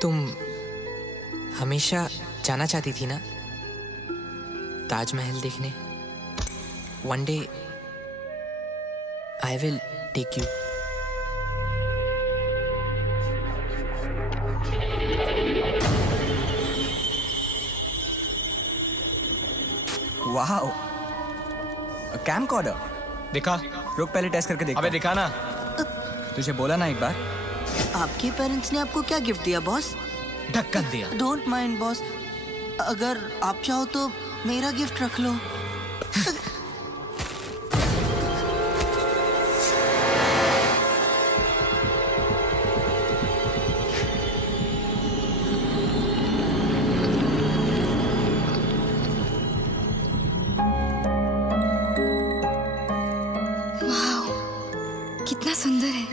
तुम हमेशा जाना चाहती थी ना ताजमहल देखने। One day I will take you. Wow, camcorder दिखा। रुक पहले टेस्ट करके देखता अबे हूं। दिखा ना। तुझे बोला ना एक बार। आपके पेरेंट्स ने आपको क्या गिफ्ट दिया बॉस? ढक्कन दिया। डोंट माइंड बॉस, अगर आप चाहो तो मेरा गिफ्ट रख लो। कितना सुंदर है।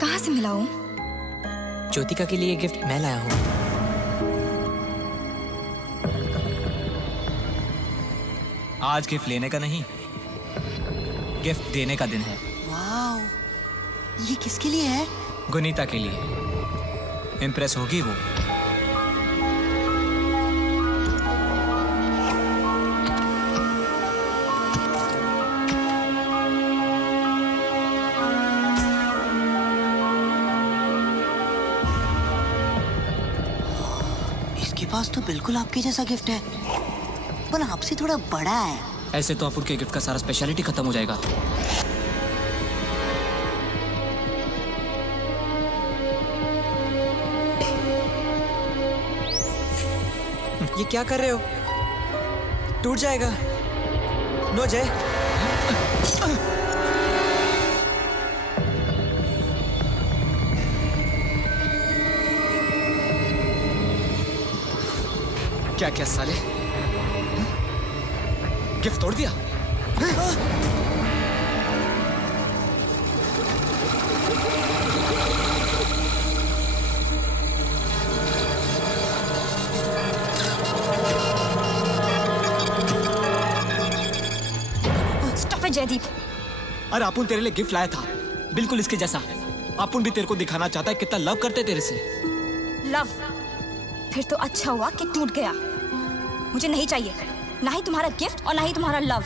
कहाँ से मिला हूँ? ज्योतिका के लिए गिफ्ट मैं लाया हूँ। आज गिफ्ट लेने का नहीं, गिफ्ट देने का दिन है। वाओ, ये किसके लिए है? गुनीता के लिए। इम्प्रेस होगी वो। इसके पास तो बिल्कुल आपके जैसा गिफ्ट है, पर आपसे थोड़ा बड़ा है। ऐसे तो अपुन के गिफ्ट का सारा स्पेशलिटी खत्म हो जाएगा। ये क्या कर रहे हो? टूट जाएगा। नो जय। क्या क्या साले, गिफ्ट तोड़ दिया। Stop it Jaideep. अरे अपुन तेरे लिए गिफ्ट लाया था, बिल्कुल इसके जैसा। अपुन भी तेरे को दिखाना चाहता है कितना लव करते तेरे से। लव? फिर तो अच्छा हुआ कि टूट गया। मुझे नहीं चाहिए, ना ही तुम्हारा गिफ्ट और ना ही तुम्हारा लव।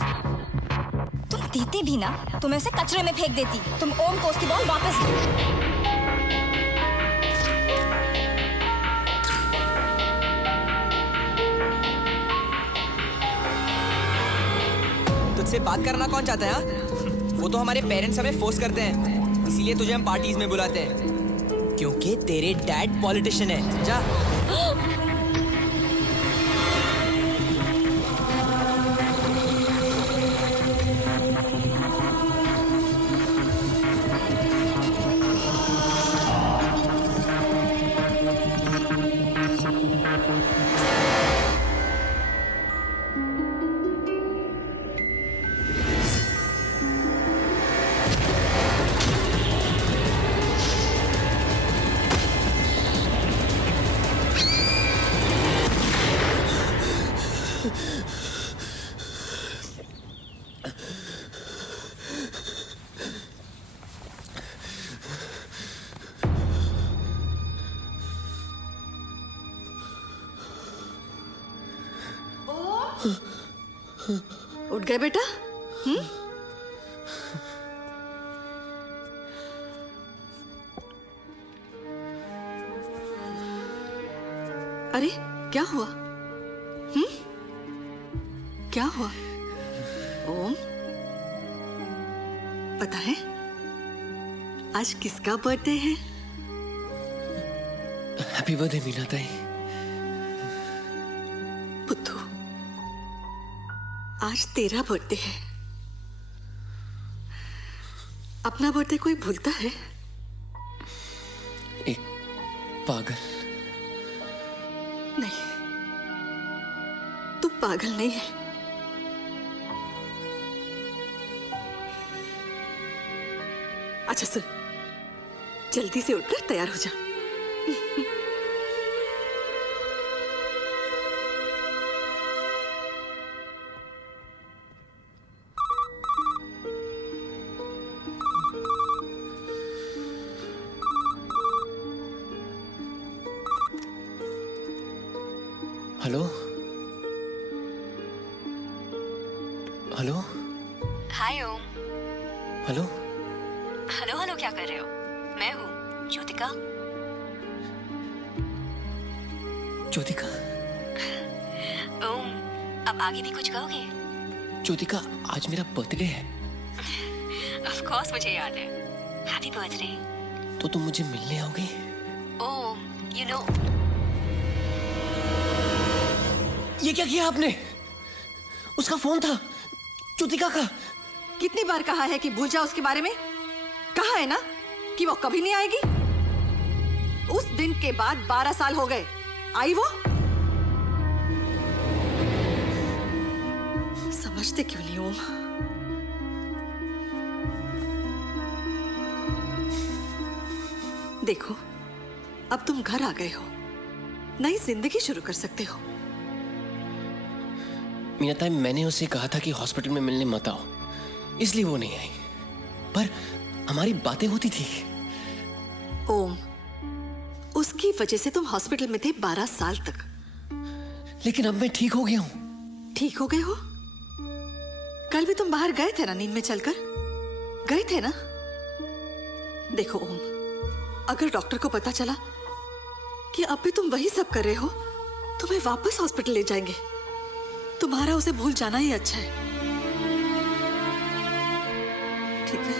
तुम देते भी ना तो मैं उसे कचरे में फेंक देती। तुम ओम को उसकी बॉल वापस दो। तुझसे बात करना कौन चाहता है? हाँ? वो तो हमारे पेरेंट्स हमें फोर्स करते हैं, इसीलिए तुझे हम पार्टीज में बुलाते हैं, क्योंकि तेरे डैड पॉलिटिशियन है। जा। उठ गए बेटा? अरे क्या हुआ? क्या हुआ? ओम, पता है आज किसका बर्थडे है? हैप्पी बर्थडे मीना ताई। पुत्तू, आज तेरा बर्थडे है। अपना बर्थडे कोई भूलता है? एक पागल। नहीं, तू पागल नहीं है। अच्छा सुन, जल्दी से उठकर तैयार हो जा। हेलो हेलो हाय ओम। हेलो हेलो हेलो क्या कर रहे हो? मैं हूँ ज्योतिका। ज्योतिका ओम, अब आगे भी कुछ कहोगे? ज्योतिका, आज मेरा बर्थडे है। ऑफ कोर्स मुझे याद है। Happy birthday. तो तुम मुझे मिलने आओगी? ओम, यू नो। ये क्या किया आपने? उसका फोन था, ज्योतिका का। कितनी बार कहा है कि भूल जाओ उसके बारे में? कहा है ना कि वो कभी नहीं आएगी। उस दिन के बाद 12 साल हो गए। आई वो? समझते क्यों नहीं ओम? देखो, अब तुम घर आ गए हो, नई जिंदगी शुरू कर सकते हो। मीनाताई, मैंने उसे कहा था कि हॉस्पिटल में मिलने मत आओ, इसलिए वो नहीं आई। पर हमारी बातें होती थी। ओम, उसकी वजह से तुम हॉस्पिटल में थे 12 साल तक। लेकिन अब मैं ठीक हो गया हूँ। ठीक हो गए हो? कल भी तुम बाहर गए थे ना, नींद में चलकर गए थे ना? देखो ओम, अगर डॉक्टर को पता चला कि अब भी तुम वही सब कर रहे हो, तुम्हें वापस हॉस्पिटल ले जाएंगे। तुम्हारा उसे भूल जाना ही अच्छा है। ठीक है?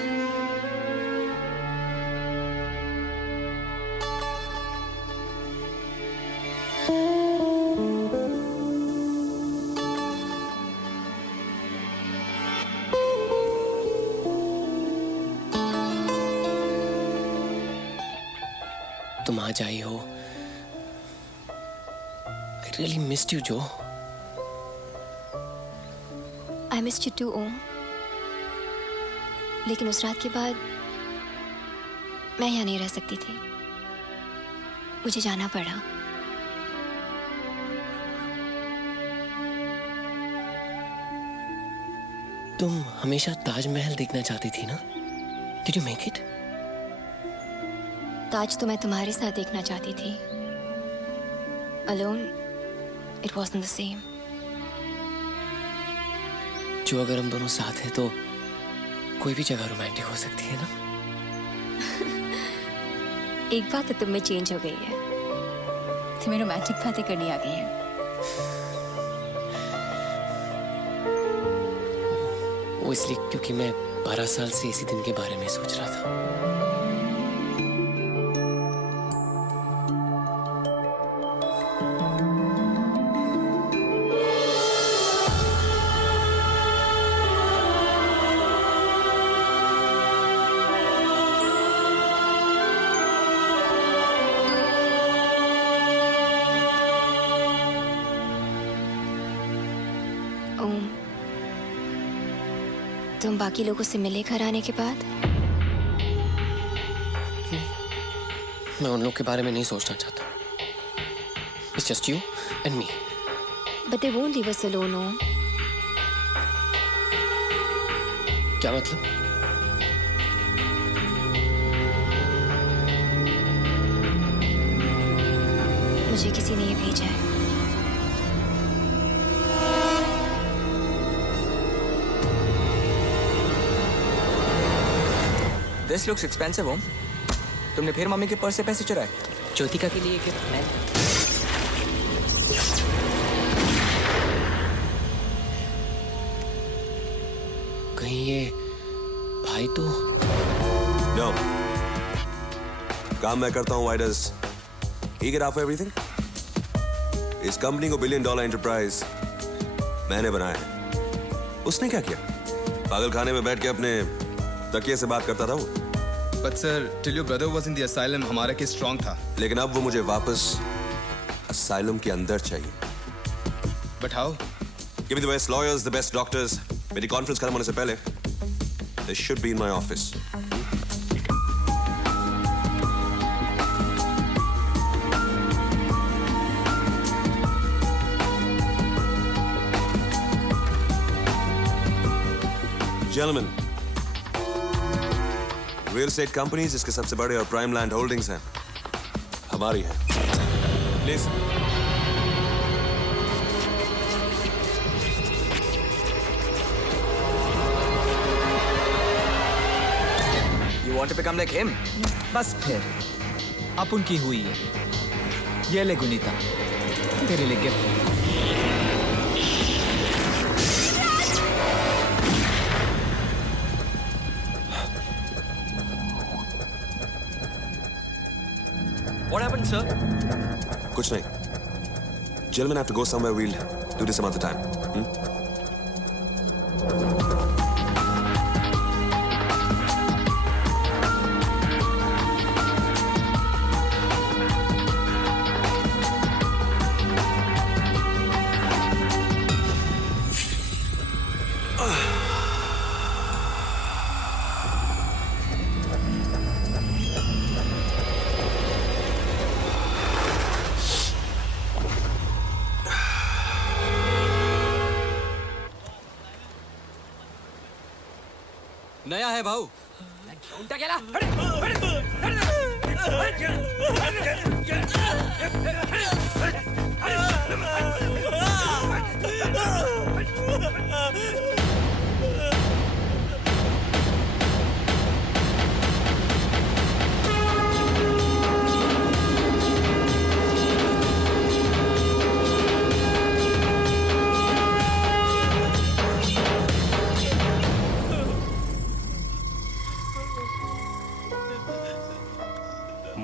तुम आज आई हो। I really missed you, Jo. I missed you too Om. लेकिन उस रात के बाद मैं यहाँ नहीं रह सकती थी, मुझे जाना पड़ा। तुम हमेशा ताजमहल देखना चाहती थी ना? Did you make it? ताज तो मैं तुम्हारे साथ देखना चाहती थी। Alone, it wasn't the same. जो अगर हम दोनों साथ हैं तो कोई भी जगह रोमांटिक हो सकती है ना? एक बात तो तुम में चेंज हो गई है, तुम्हें रोमांटिक बातें करनी आ गई है। वो इसलिए क्योंकि मैं 12 साल से इसी दिन के बारे में सोच रहा था। ओम, तुम बाकी लोगों से मिले घर आने के बाद? मैं उन लोग के बारे में नहीं सोचना चाहता। It's just you and me. But they won't leave us alone, Om. क्या मतलब? मुझे किसी ने ये भेजा है। This looks expensive, Om. तुमने फिर मम्मी के पर्स से पैसे चुराए? ज्योतिका के लिए गिफ्ट है। कहीं ये भाई तो? No. काम मैं करता हूँ, why does he get half everything? इस कंपनी को $1 billion एंटरप्राइज मैंने बनाया है। उसने क्या किया? पागल खाने में बैठ के अपने तकिए से बात करता था वो। But sir, till your brother was in the asylum, हमारा केस strong था। लेकिन अब वो मुझे वापस asylum के अंदर चाहिए। But how? Give me the best lawyers, the best doctors. मेरी कॉन्फ्रेंस खत्म होने से पहले they should be in my office. Gentlemen, real estate companies जिसके सबसे बड़े और प्राइम लैंड होल्डिंग्स हैं हमारी है। Please want to become like him? बस फिर अब उनकी हुई है। ये ले गुनीता, तेरे लिए गिफ्ट। What happened, sir? कुछ नहीं। Gentlemen have to go somewhere. We'll do this some other time. नया है भाऊ। उल्टा केला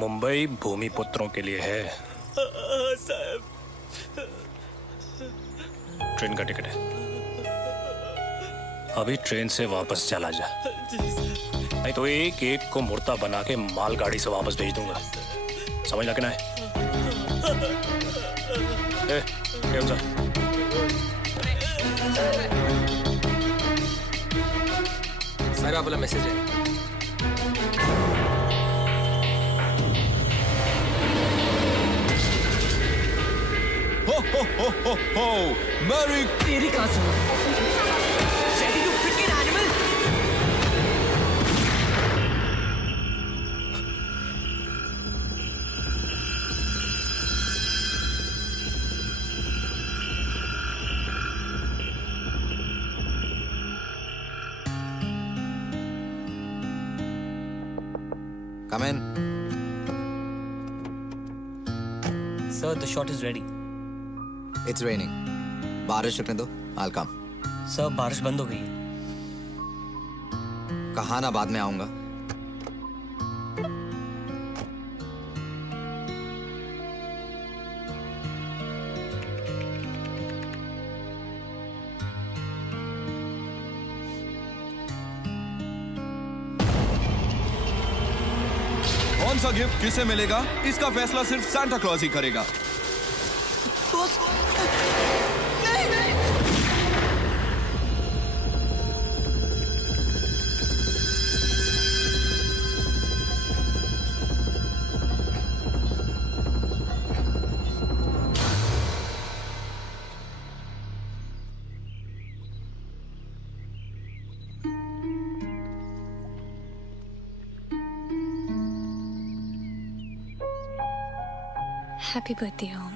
मुंबई भूमिपुत्रों के लिए है। साहब, ट्रेन का टिकट है, अभी ट्रेन से वापस चला जा, नहीं तो एक एक को मुर्दा बना के मालगाड़ी से वापस भेज दूंगा। समझ लगे ना है? सर आप वाला मैसेज है। हो मैरी तेरी कहाँ से? Ready to freaking animal? Come in. Sir, the shot is ready. It's raining. बारिश रुकने दो, I'll come. सर बारिश बंद हो गई है। कहा ना बाद में आऊंगा। कौन सा गिफ्ट किसे मिलेगा, इसका फैसला सिर्फ सांता क्लॉज ही करेगा। Happy birthday, Om.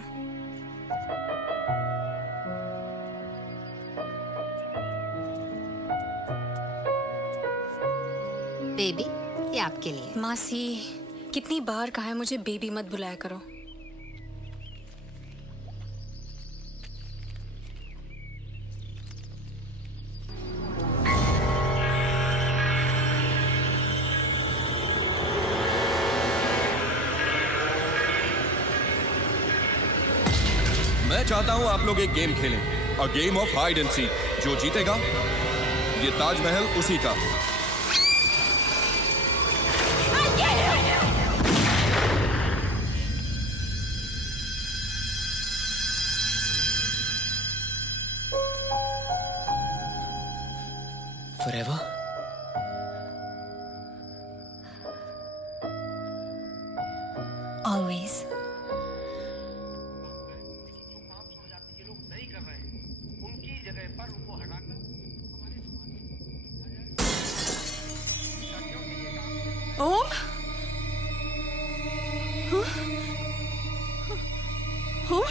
बेबी, ये आपके लिए। मासी, कितनी बार कहा है मुझे बेबी मत बुलाया करो। मैं चाहता हूं आप लोग एक गेम खेलें, a game of hide and seek. जो जीतेगा ये ताजमहल उसी का। Forever? Always. ओम, ओम,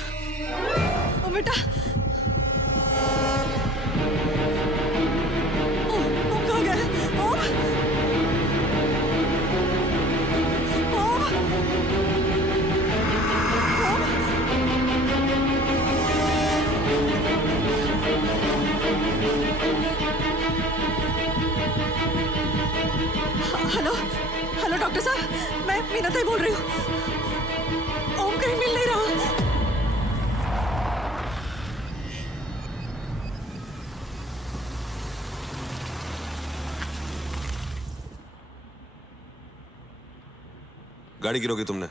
ओ बेटा, ओम कहाँ गया? ओम, हेलो हेलो डॉक्टर साहब, मैं मीनाताई बोल रही हूँ। ओम कहीं मिल नहीं रहा। गाड़ी गिरोगी तुमने?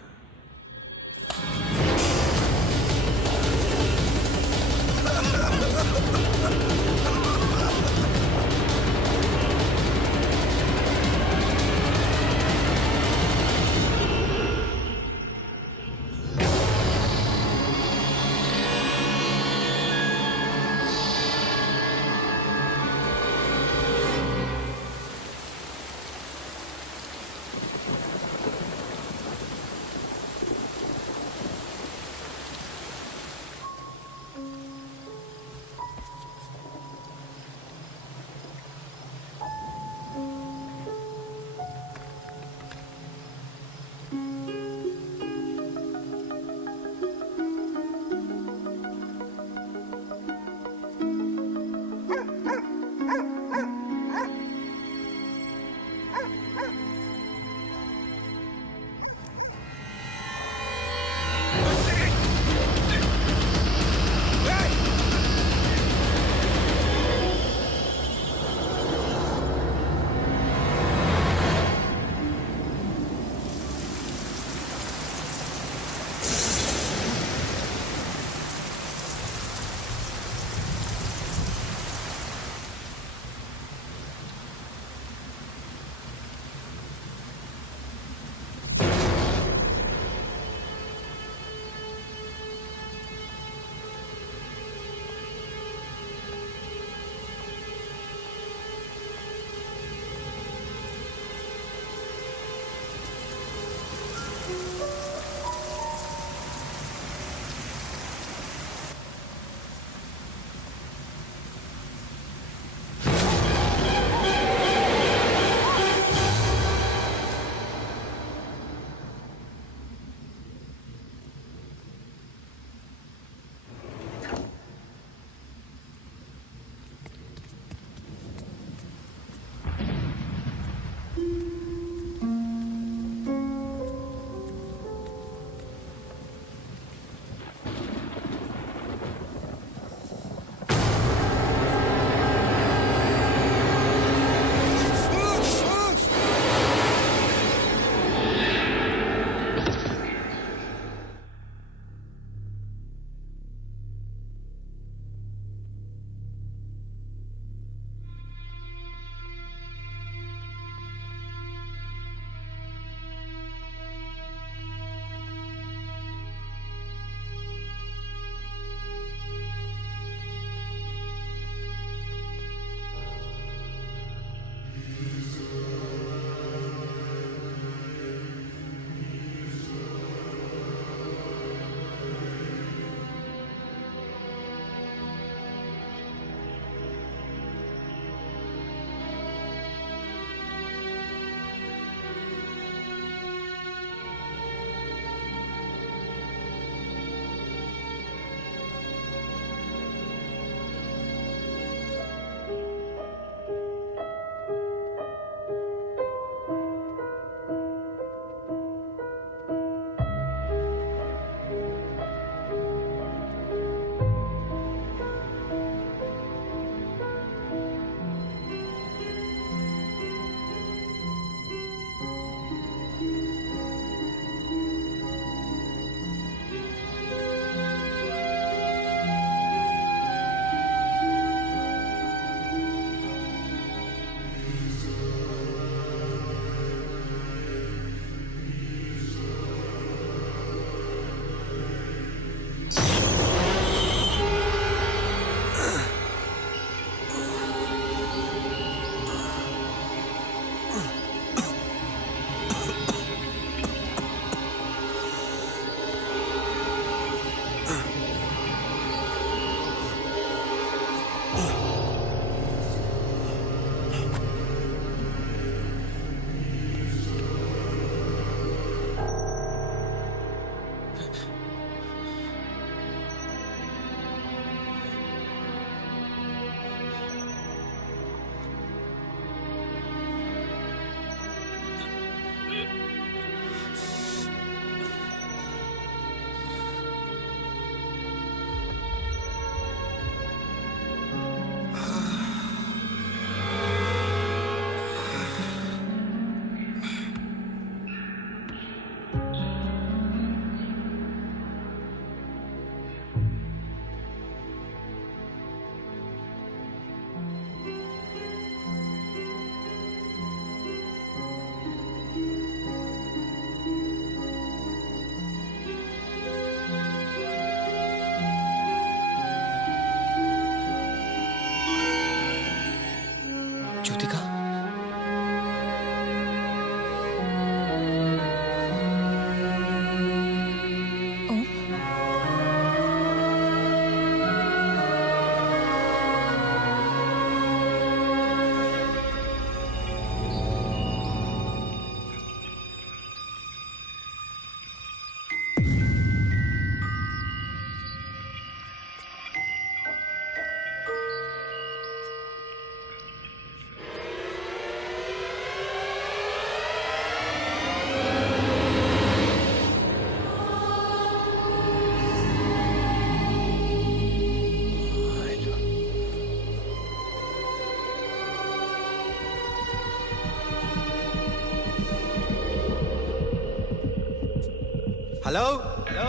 हेलो हेलो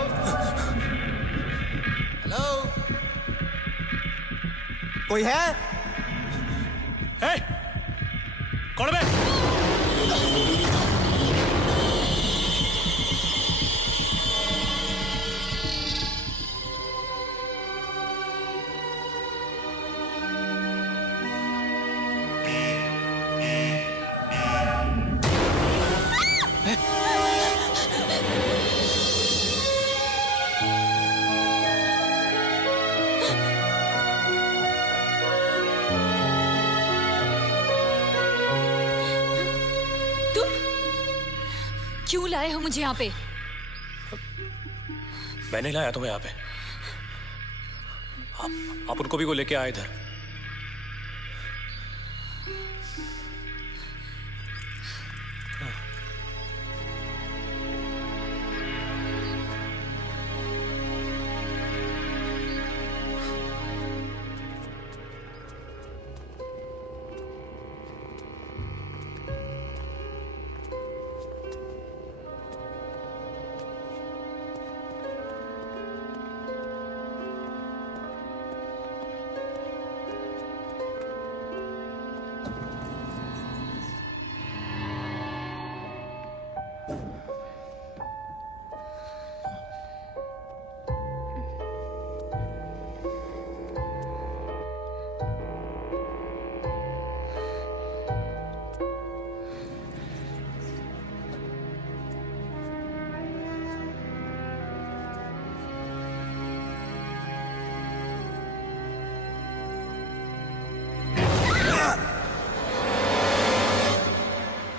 हेलो, कोई है? ए, कौन है? क्यों लाए हो मुझे यहाँ पे? मैंने लाया तुम्हें यहाँ पे। आप उनको भी को लेके आए इधर।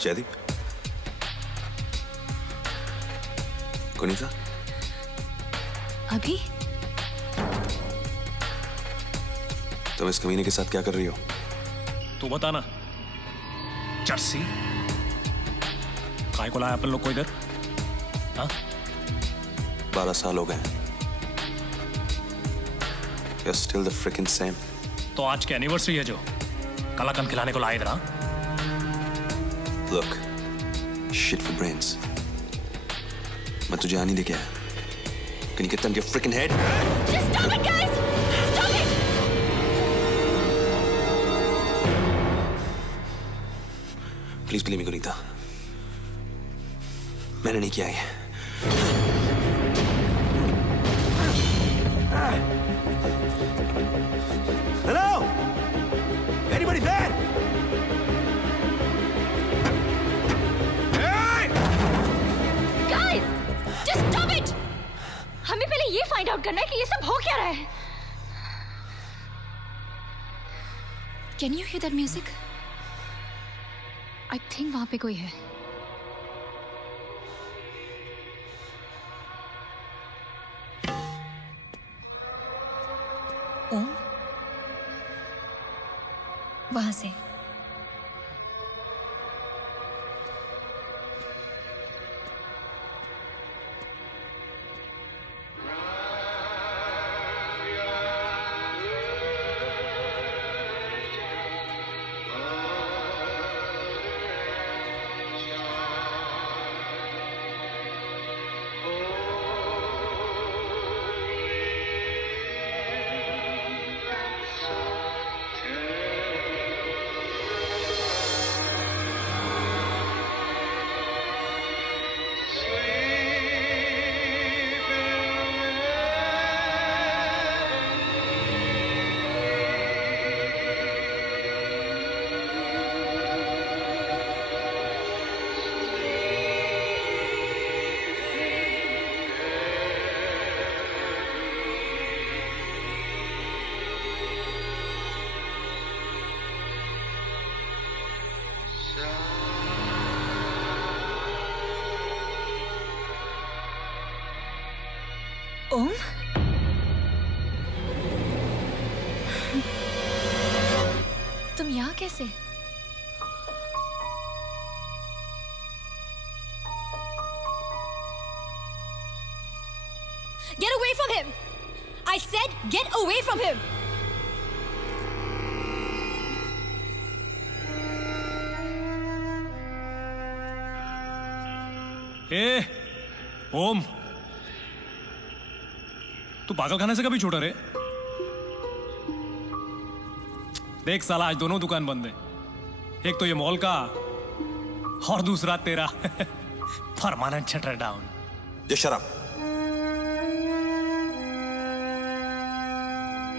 जयदीप, कुनीता, अभी तुम इस कमीने के साथ क्या कर रही हो? तू बता ना, चर्सी काय को लाया अपन लोग को इधर? हाँ? 12 साल हो गए। You're still the freaking same. तो आज की एनिवर्सरी है जो कलाकंद खिलाने को लाए इधर? हाँ? Look, shit for brains. मैं तुझे आने लेके आया। Can you get them to your freaking head? Just stop it, guys! Stop it! Please believe me, Gunita. मैंने नहीं किया ये। Hello? Anybody there? Guys! Just stop it! हमें पहले ये फाइंड आउट करना है कि ये सब हो क्या रहा है। Can you hear that music? I think वहां पे कोई है। ओम? वहां से ओम? तुम यहाँ कैसे? Get away from him! I said get away from him! ए, ओम, तू पागल खाने से कभी छूटा रे? देख साला, आज दोनों दुकान बंद है। एक तो ये मॉल का और दूसरा तेरा परमानेंट शटर डाउन। ये शराब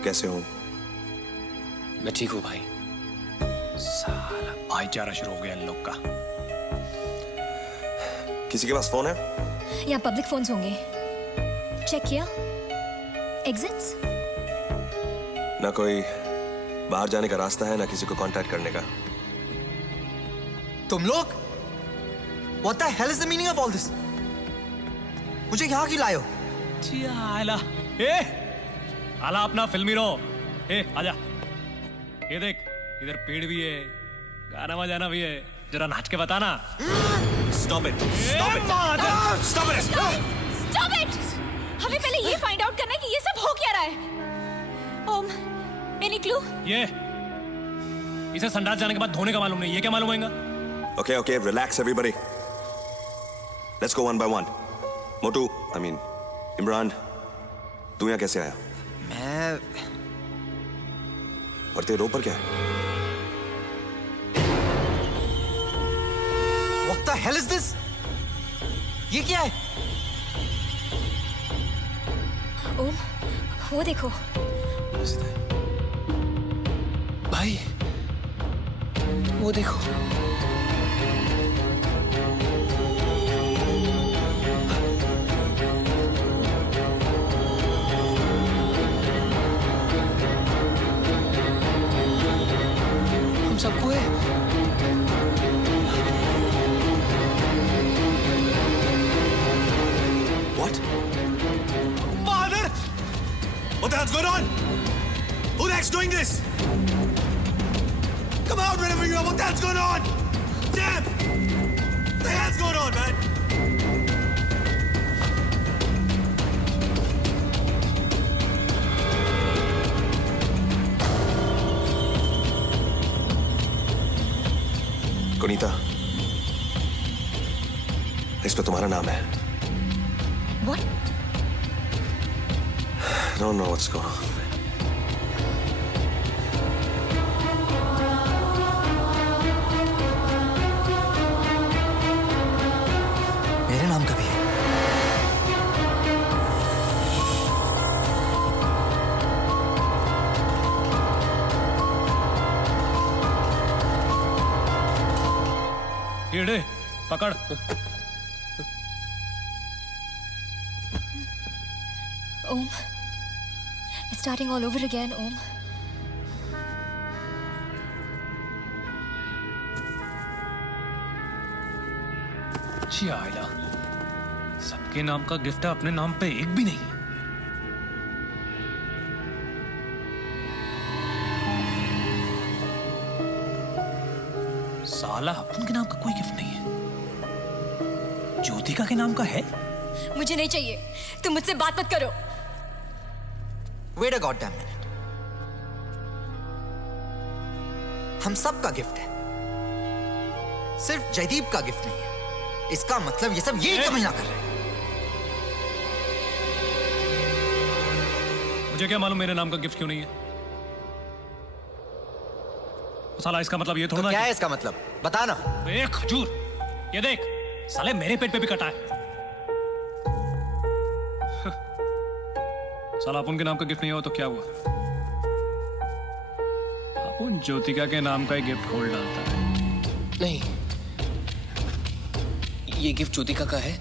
कैसे हो? मैं ठीक हूँ भाई। साला भाईचारा शुरू हो गया इन लोग का। किसी के पास फोन है? यहाँ पब्लिक फोन्स होंगे, चेक किया? एग्जिट्स? ना कोई बाहर जाने का रास्ता है, ना किसी को कांटेक्ट करने का। तुम लोग? What the hell is the meaning of all this? मुझे यहाँ क्यों लाए हो? आला, आला अपना फिल्मी रो। आजा, ये देख, इधर पेड़ भी है, गाना बजाना भी है, जरा नाच के बताना। Stop it! Stop it! Stop it! Stop it! हमें पहले ये फाइंड आउट करना है कि ये सब हो क्या रहा है। ओम, एनी क्लू? ये इसे संडास जाने के बाद धोने का मालूम नहीं, ये क्या मालूम होगा? Okay, okay, relax everybody. Let's go one by one. Motu, I mean, Imran, तू यहाँ कैसे आया? मैं और तेरे रो पर क्या है? What the hell is this? ये क्या है? ओम, वो देखो। भाई, वो देखो। हम सबको है। What? Father! What the hell's going on? Who the heck's doing this? Come out whenever you are. What the hell's going on? Damn! What the hell's going on, man? कुनीता, इस पे तुम्हारा नाम है। What? I don't know what's going on. मेरे नाम का भी है। कीड़े पकड़। ओम, it's starting all over again, ओम। आइला, सबके नाम का गिफ्ट है, अपने नाम पे एक भी नहीं। साला, अपन के नाम का कोई गिफ्ट नहीं है। ज्योतिका के नाम का है? मुझे नहीं चाहिए, तुम मुझसे बात मत करो। Wait a goddamn minute. हम सब का गिफ्ट है, सिर्फ जयदीप का गिफ्ट नहीं है। इसका मतलब ये सब यही कमीना कर रहे हैं। मुझे क्या मालूम मेरे नाम का गिफ्ट क्यों नहीं है? साला, इसका मतलब ये थोड़ा तो क्या है इसका मतलब? बता ना। ए खजूर, ये देख, साले मेरे पेट पे भी कटा है। साला, अपन के नाम का गिफ्ट नहीं हुआ तो क्या हुआ? अपन ज्योतिका के नाम का ही गिफ्ट खोल डालता है। नहीं, ये गिफ्ट ज्योतिका का है,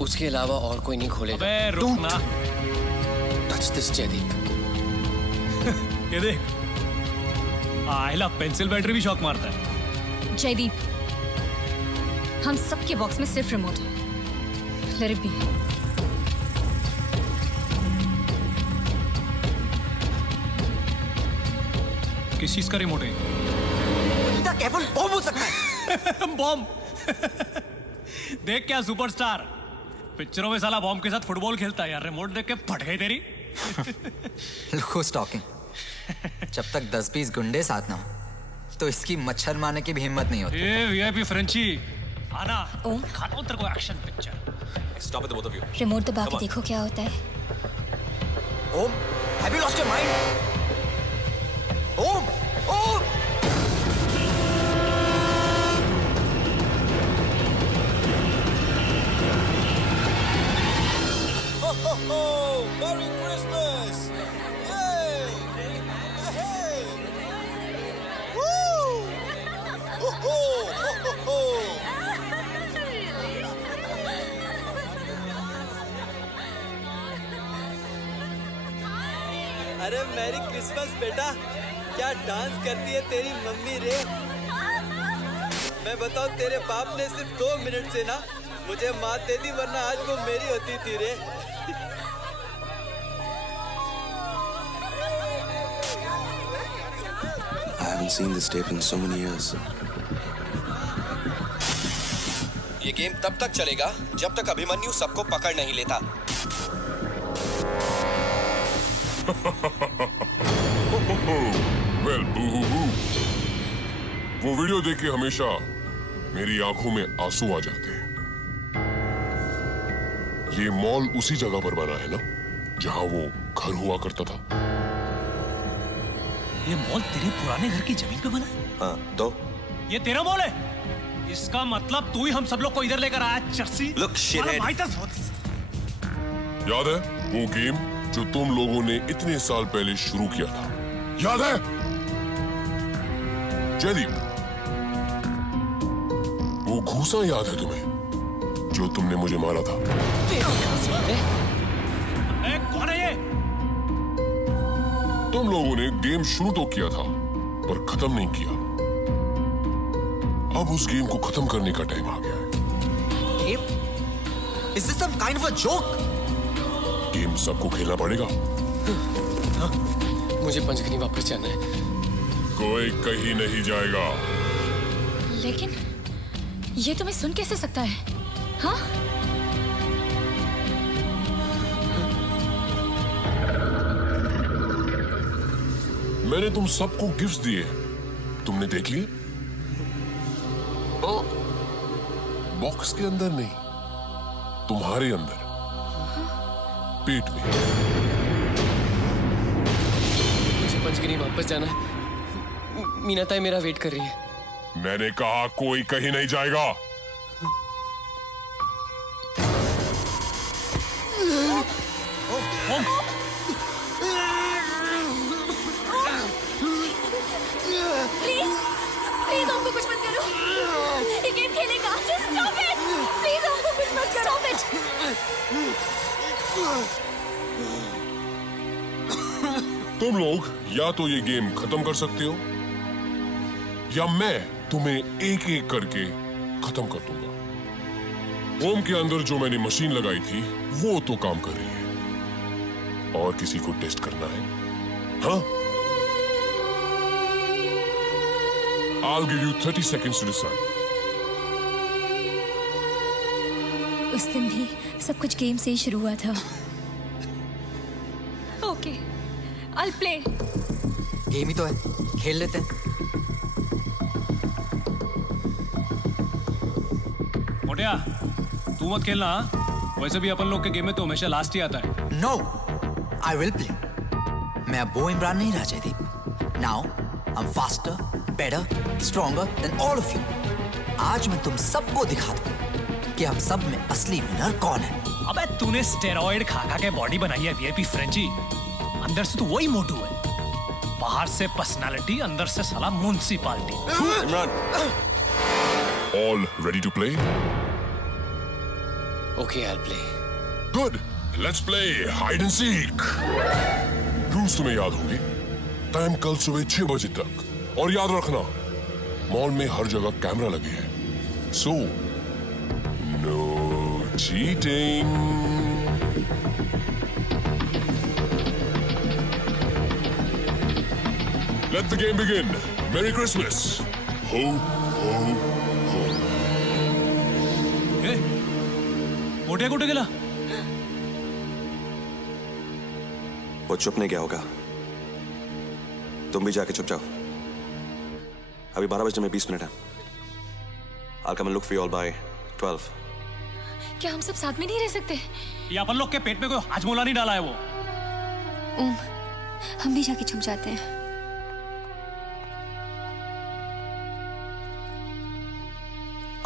उसके अलावा और कोई नहीं खोलेगा। अबे रुक ना। Touch this Jaideep. ये देख, आइला पेंसिल बैटरी भी शॉक मारता है। जयदीप, हम सबके बॉक्स में सिर्फ रिमोट है। Let it be. किस चीज का रिमोट है? इतना केवल बॉम्ब हो सकता है। बॉम्ब। देख क्या सुपरस्टार, पिक्चरों में साला बॉम्ब के साथ फुटबॉल खेलता है यार। रिमोट देख के फट गई तेरी। Look who's talking. जब तक 10-20 गुंडे साथ ना हो तो इसकी मच्छर मारने की भी हिम्मत नहीं होती। ये वीआईपी फ्रेंची, आना। ओम, खाता हूं तेरे को action picture. Stop it, the both of you. Remote दबा के देखो क्या होता है। Om, have you lost your mind? Om, Om! Merry Christmas! Yay! Hey! Woo! Ho ho! Ho ho ho! अरे मैरी क्रिसमस बेटा, क्या डांस करती है तेरी मम्मी रे। मैं बताऊं, तेरे बाप ने सिर्फ 2 मिनट से ना मुझे मात दे दी, वरना आज वो मेरी होती थी रे। I haven't seen this tape in so many years. ये गेम तब तक चलेगा जब तक अभिमन्यु सबको पकड़ नहीं लेता। वेल बू-हू-हू। वो वीडियो देख के हमेशा मेरी आंखों में आंसू आ जाते हैं। ये मॉल उसी जगह पर बना है ना जहां वो घर हुआ करता था। ये मॉल तेरे पुराने घर की जमीन पे बना है? हाँ, तो ये तेरा मॉल है? इसका मतलब तू ही हम सब लोग को इधर लेकर आया चर्सी। Look, shithead. याद है वो गेम जो तुम लोगों ने इतने साल पहले शुरू किया था? याद है जयदीप? वो घूसा याद है तुम्हें जो तुमने मुझे मारा था? कौन है ये? तुम लोगों ने गेम शुरू तो किया था पर खत्म नहीं किया। अब उस गेम को खत्म करने का टाइम आ गया है। Is this some kind of a joke? Game सबको खेलना पड़ेगा। मुझे पंचगनी वापस जाना है। कोई कहीं नहीं जाएगा। लेकिन ये तुम्हें सुन कैसे सकता है? हाँ? मैंने तुम सबको गिफ्ट दिए, तुमने देख लिए? बॉक्स के अंदर नहीं, तुम्हारे अंदर, पेट में। मुझे पंचगिरी वापस जाना है। मीना ताई मेरा वेट कर रही है। मैंने कहा कोई कहीं नहीं जाएगा। प्लीज हमको कुछ मत करो। ये गेम खेलेगा। Just stop it. प्लीज हमको कुछ मत करो। Stop it. तुम लोग या तो ये गेम खत्म कर सकते हो या मैं तुम्हें एक एक करके खत्म कर दूंगा। ओम के अंदर जो मैंने मशीन लगाई थी वो तो काम कर रही है। और किसी को टेस्ट करना है? हाँ? I'll give you 30 seconds to decide. उस दिन भी सब कुछ गेम से ही शुरू हुआ था। Okay, I'll play. गेम ही तो है, खेल लेते हैं। मोटिया, तू मत खेलना। वैसे भी अपन लोग के गेम में तो हमेशा लास्ट ही आता है। No, I will play. मैं अब वो इमरान नहीं रहा Jaideep. Now, I'm faster, better, stronger than all of you. आज मैं तुम सबको दिखा दूं कि हम सब में असली विनर कौन है। अबे तूने स्टेरॉइड खा खा के बॉडी बनाई है वीआईपी फ्रेंची। अंदर से तो वही मोटू है। बाहर से पर्सनालिटी, अंदर से साला municipality. Imran, All ready to play? Okay, I'll play. Good. Let's play hide and seek. Rules तुम्हें याद होंगे। टाइम कल सुबह 6 बजे तक। और याद रखना, मॉल में हर जगह कैमरा लगे हैं। So, no cheating. Let the game begin. Merry Christmas. Ho, ho, ho. मोटिया कुठे गेला? वो चुप नहीं गया होगा। तुम भी जाके चुप जाओ। अभी 12 बजने में 20 मिनट है। I'll come and look for you all by 12. क्या हम सब साथ में नहीं रह सकते? ये अपन लोग के पेट में कोई हाजमोला नहीं डाला है वो। ओम, हम भी जाके छुप जाते हैं।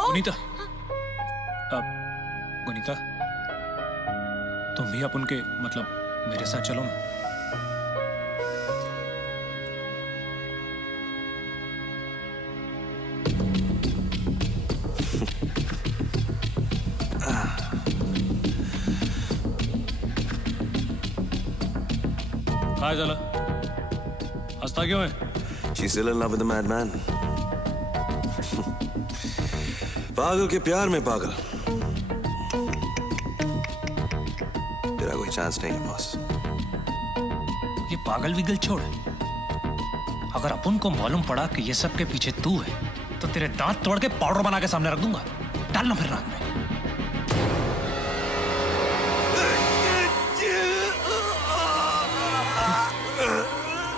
गुनीता, गुनीता, तुम भी अपन के मतलब मेरे साथ चलो ना। काय झालं? हसता क्यों है? She's still in love with the madman. पागल के प्यार में पागल। तेरा कोई चांस नहीं है बॉस। ये पागल विगल छोड़। अगर अपन को मालूम पड़ा कि ये सब के पीछे तू है, तो तेरे दांत तोड़ के पाउडर बना के सामने रख दूंगा। डालना फिर रात में।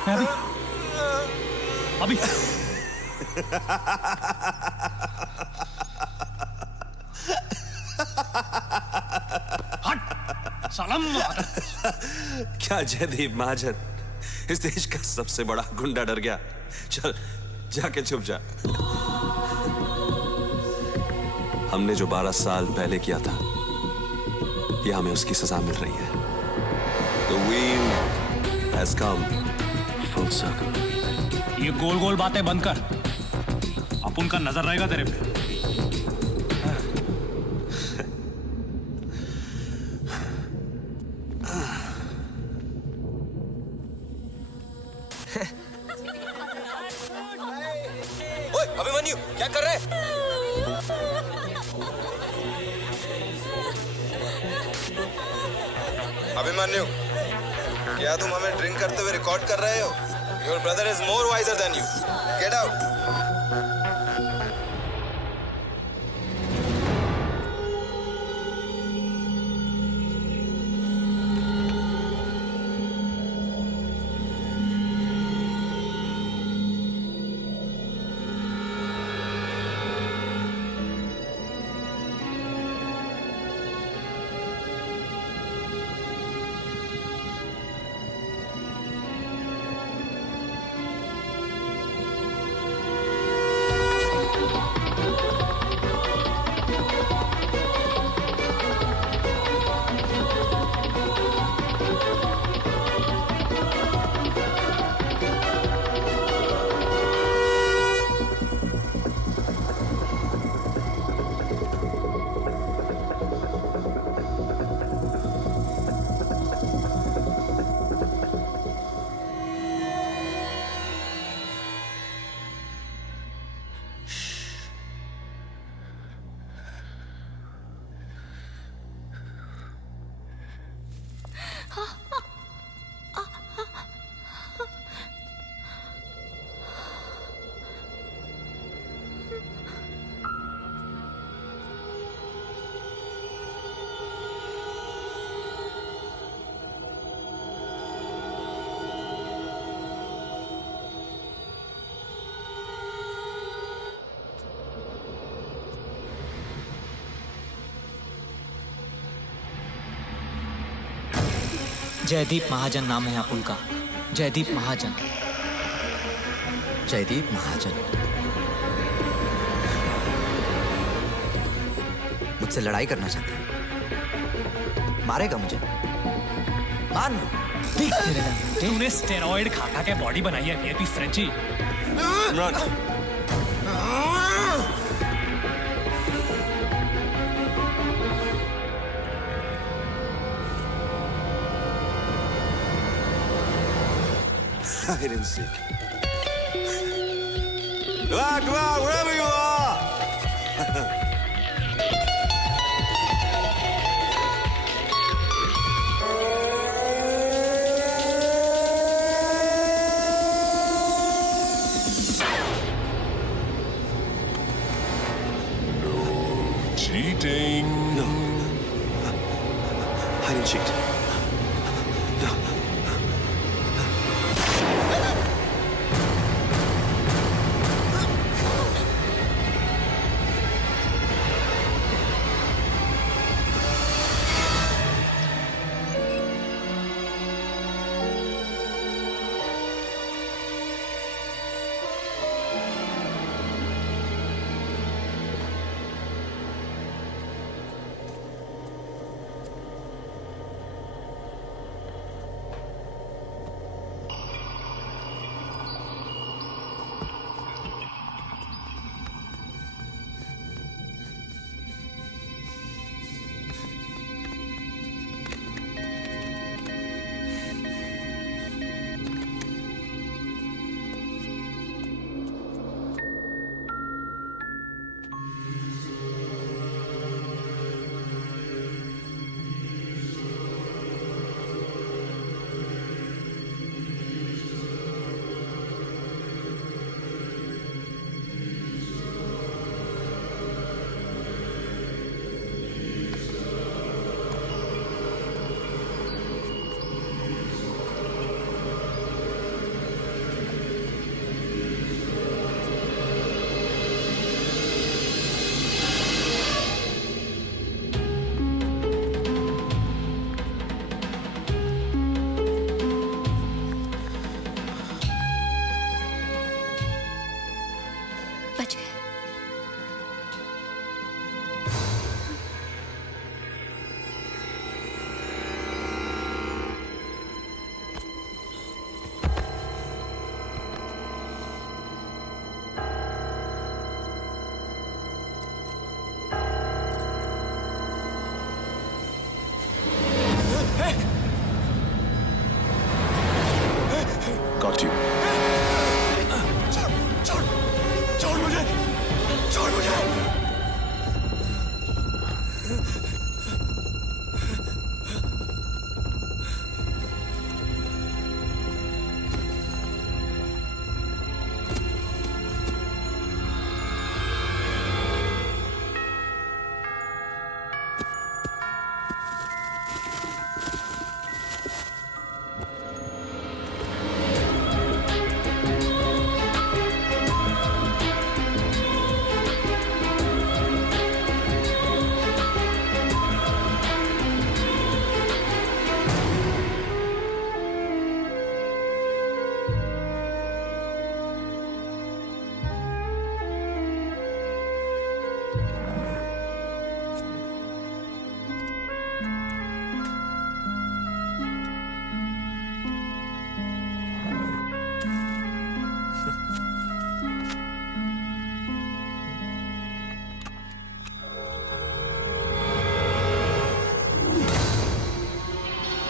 मैं अभी हट सलाम। क्या जयदीप महाजन, इस देश का सबसे बड़ा गुंडा डर गया। चल जाके छुप जा। हमने जो 12 साल पहले किया था, ये हमें उसकी सजा मिल रही है। The wheel has come full circle. ये गोल गोल बातें बंद कर। अपन का नजर रहेगा तेरे पे। ओए अभिमन्यु, क्या कर रहे हैं? अभिमन्यु, क्या तुम हमें ड्रिंक करते हुए रिकॉर्ड कर रहे हो? Your brother is more wiser than you. Get out. Jaideep महाजन नाम है अपुल का। जयदीप महाजन। जयदीप महाजन मुझसे लड़ाई करना चाहता है। मारेगा मुझे? मारना। तूने स्टेरॉइड खा के बॉडी बनाई है VIP Frenchie. I didn't see. Come on, wherever you are. Cheating. No. I didn't cheat. No.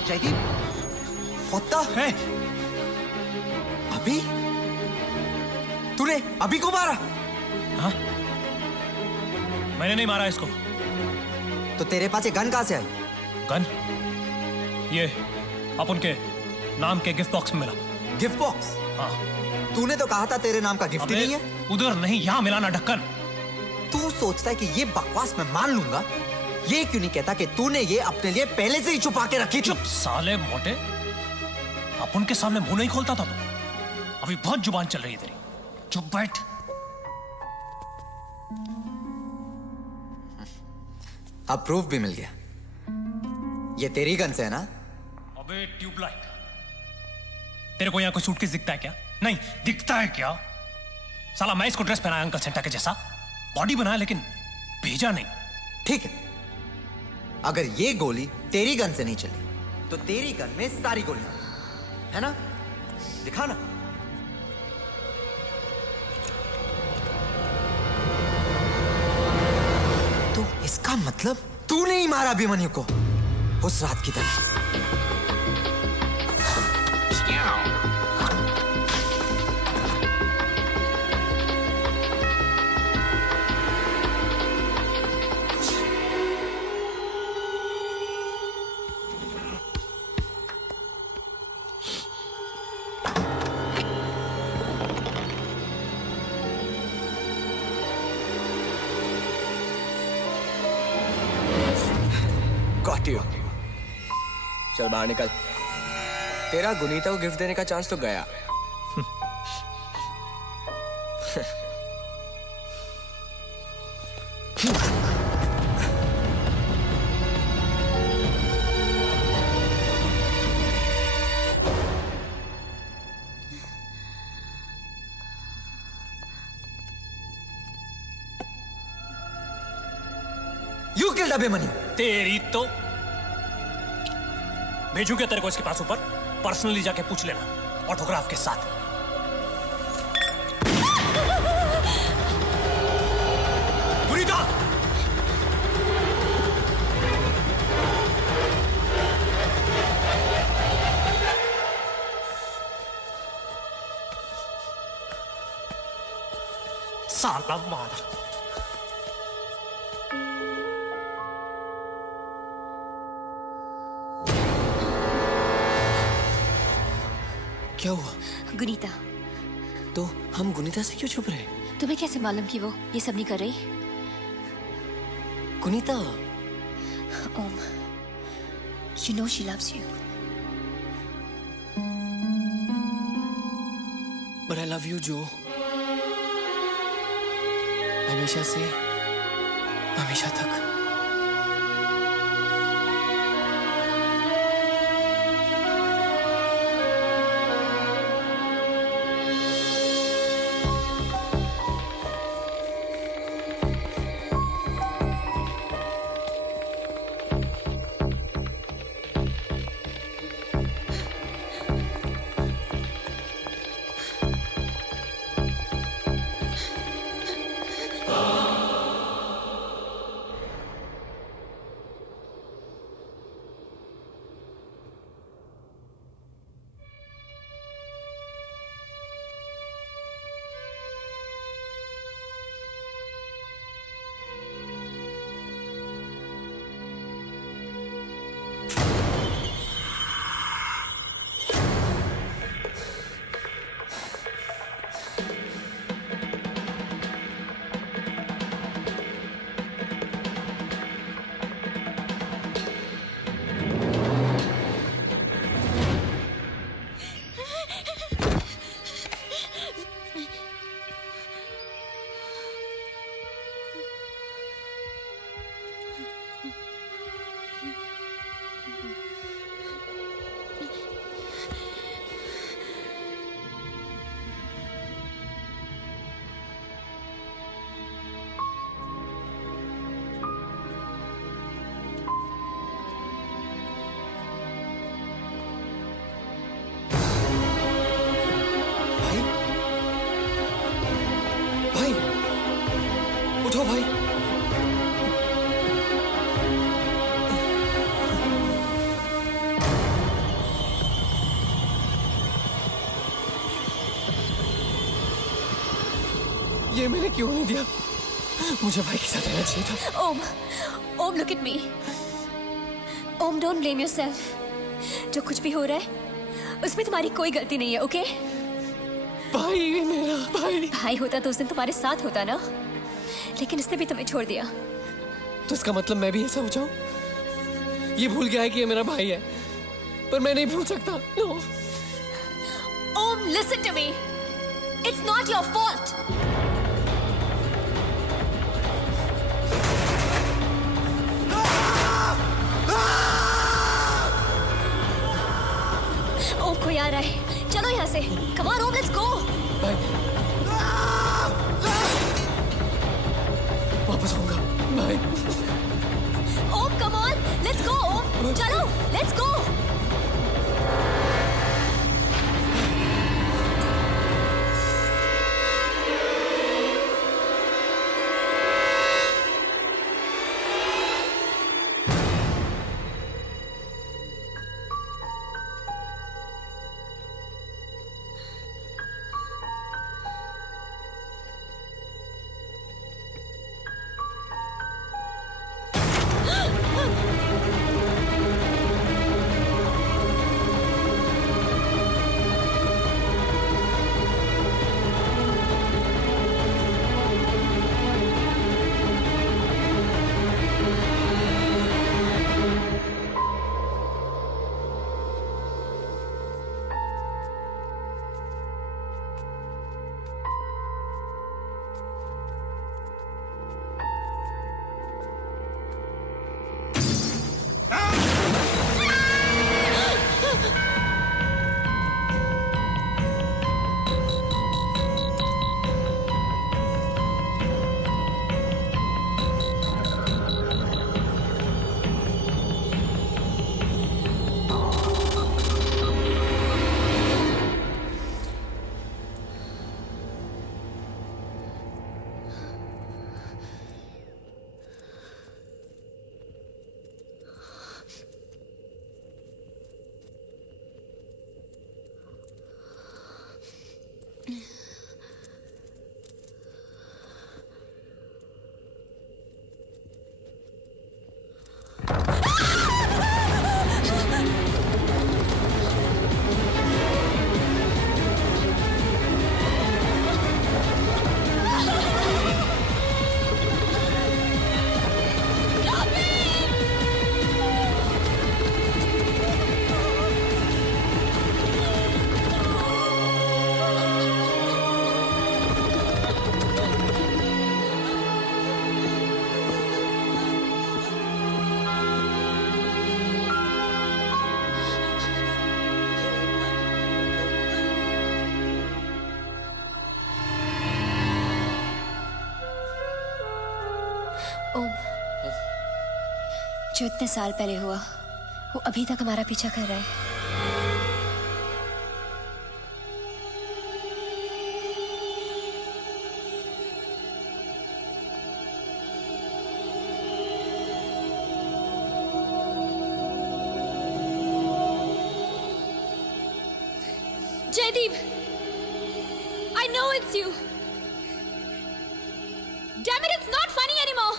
Jaideep, what the? अभी? तूने अभी को मारा? हाँ? मैंने नहीं मारा इसको। तो तेरे पास ये गन कहां से आई? गन? ये अपन के नाम के गिफ्ट बॉक्स में मिला। Gift box? हाँ। तूने तो कहा था तेरे नाम का गिफ्ट ही नहीं है। उधर नहीं, यहाँ मिला ना ढक्कन। तू सोचता है कि ये बकवास मैं मान लूंगा? ये क्यों नहीं कहता कि तूने ये अपने लिए पहले से ही छुपा के रखी थी? चुप साले मोटे, अपन के सामने मुंह नहीं खोलता था तू। अभी बहुत जुबान चल रही है तेरी। चुप बैठ। अब प्रूफ भी मिल गया। ये तेरी गन से है ना? अबे ट्यूबलाइट, तेरे को यहाँ कोई सूटकेस दिखता है क्या? नहीं दिखता है क्या? साला मैं इसको ड्रेस पहनाया अंकल सेंटा के जैसा, बॉडी बनाया लेकिन भेजा नहीं। ठीक है, अगर ये गोली तेरी गन से नहीं चली तो तेरी गन में सारी गोलियां है ना? दिखा ना। तो इसका मतलब तूने ही मारा अभिमन्यु को उस रात की तरह। चल बाहर निकल। तेरा गुनीता को गिफ्ट देने का चांस तो गया। You killed Abhimanyu. तेरी तो भेजूंगा तेरे को इसके पास ऊपर, पर्सनली जाके पूछ लेना ऑटोग्राफ के साथ। गुनीता! साला मादर। क्या हुआ? गुनीता। तो हम गुनीता से क्यों छुप रहे? तुम्हें कैसे मालूम कि वो ये सब नहीं कर रही? गुनीता। ओम, you know she loves you. But I love you, जो। हमेशा से, हमेशा तक। ये मैंने क्यों नहीं दिया? मुझे भाई के साथ रहना चाहिए था। ओम, look at me. Om, don't blame yourself. जो कुछ भी हो रहा है, उसमें तुम्हारी कोई गलती नहीं है, ओके? भाई है मेरा भाई। भाई होता तो उस दिन तुम्हारे साथ होता ना, लेकिन उसने भी तुम्हें छोड़ दिया। तो इसका मतलब मैं भी ऐसा हो जाऊं? ये भूल गया है कि ये मेरा भाई है, पर मैं नहीं भूल सकता। No. Om, listen to me. It's not your fault. ओम, कोई आ रहा है, चलो यहाँ से। Come on, Om, let's go. वापस आऊंगा। Bye. Om, come on, let's go. Om, चलो, let's go. ओम, जो इतने साल पहले हुआ वो अभी तक हमारा पीछा कर रहा है। Jaideep, I know it's you. Damn it, it's not funny anymore.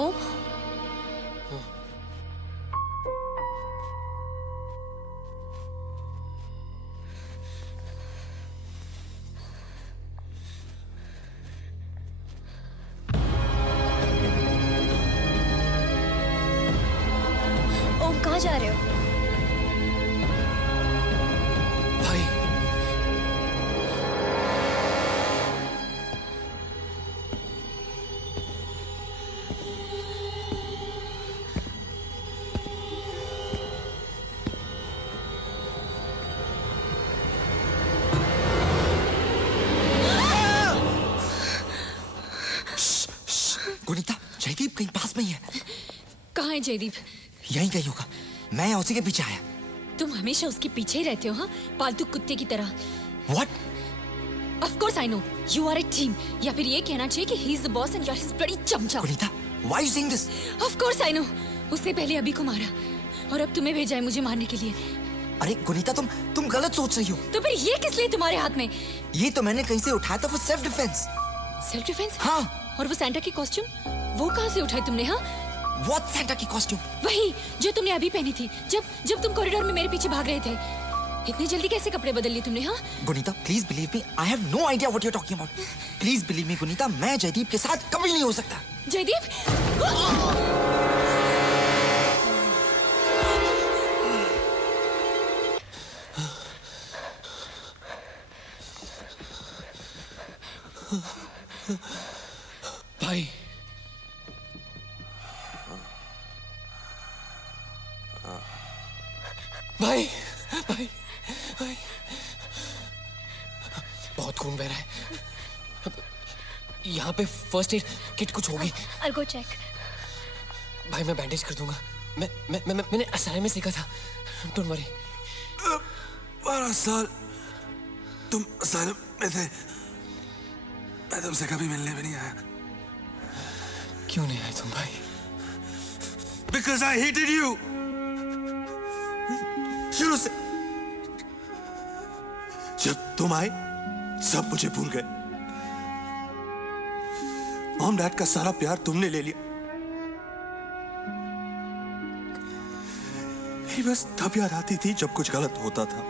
ओम, ओम कहाँ जा रहे हो? भाई गुनीता, जयदीप कहीं पास में ही है। कहाँ है जयदीप? यहीं कहीं होगा। मैं उसी के पीछे आया। तुम हमेशा उसके पीछे ही रहते हो, हाँ? पालतू कुत्ते की तरह। What? Of course I know. You are a team. या फिर ये कहना चाहिए कि he is the boss and you are his bloody चमचा। Gunita, why you saying this? Of course I know. उससे पहले अभी को मारा और अब तुम्हें भेजा है मुझे मारने के लिए। अरे गुनीता, तुम गलत सोच रही हो। तो फिर ये किस लिए तुम्हारे हाथ में? ये तो मैंने कहीं से उठाया था for self defense। Self defence? हाँ। और वो सैंटा की कॉस्ट्यूम, वो कहाँ से उठाई तुमने? हाँ, What Santa की कॉस्ट्यूम? वही जो तुमने अभी पहनी थी जब तुम कॉरिडोर में मेरे पीछे भाग रहे थे। इतनी जल्दी कैसे कपड़े बदल लिए तुमने? हाँ Gunita, please believe me, I have no idea what you are talking about. Please believe me Gunita, मैं जयदीप के साथ कभी नहीं हो सकता। जयदीप, भाई भाई भाई भाई बहुत खून बह रहा है। यहाँ पे फर्स्ट एड किट कुछ होगी? I'll go check. भाई मैं बैंडेज कर दूंगा। मैंने असाइलम में सीखा था। Don't worry. 12 साल तुम असाइलम में थे, मैं तुमसे कभी मिलने भी नहीं आया। क्यों नहीं आए तुम भाई? Because I hated you. शुरू से जब तुम आए सब मुझे भूल गए। मॉम डैड का सारा प्यार तुमने ले लिया। ये बस तब याद आती थी जब कुछ गलत होता था,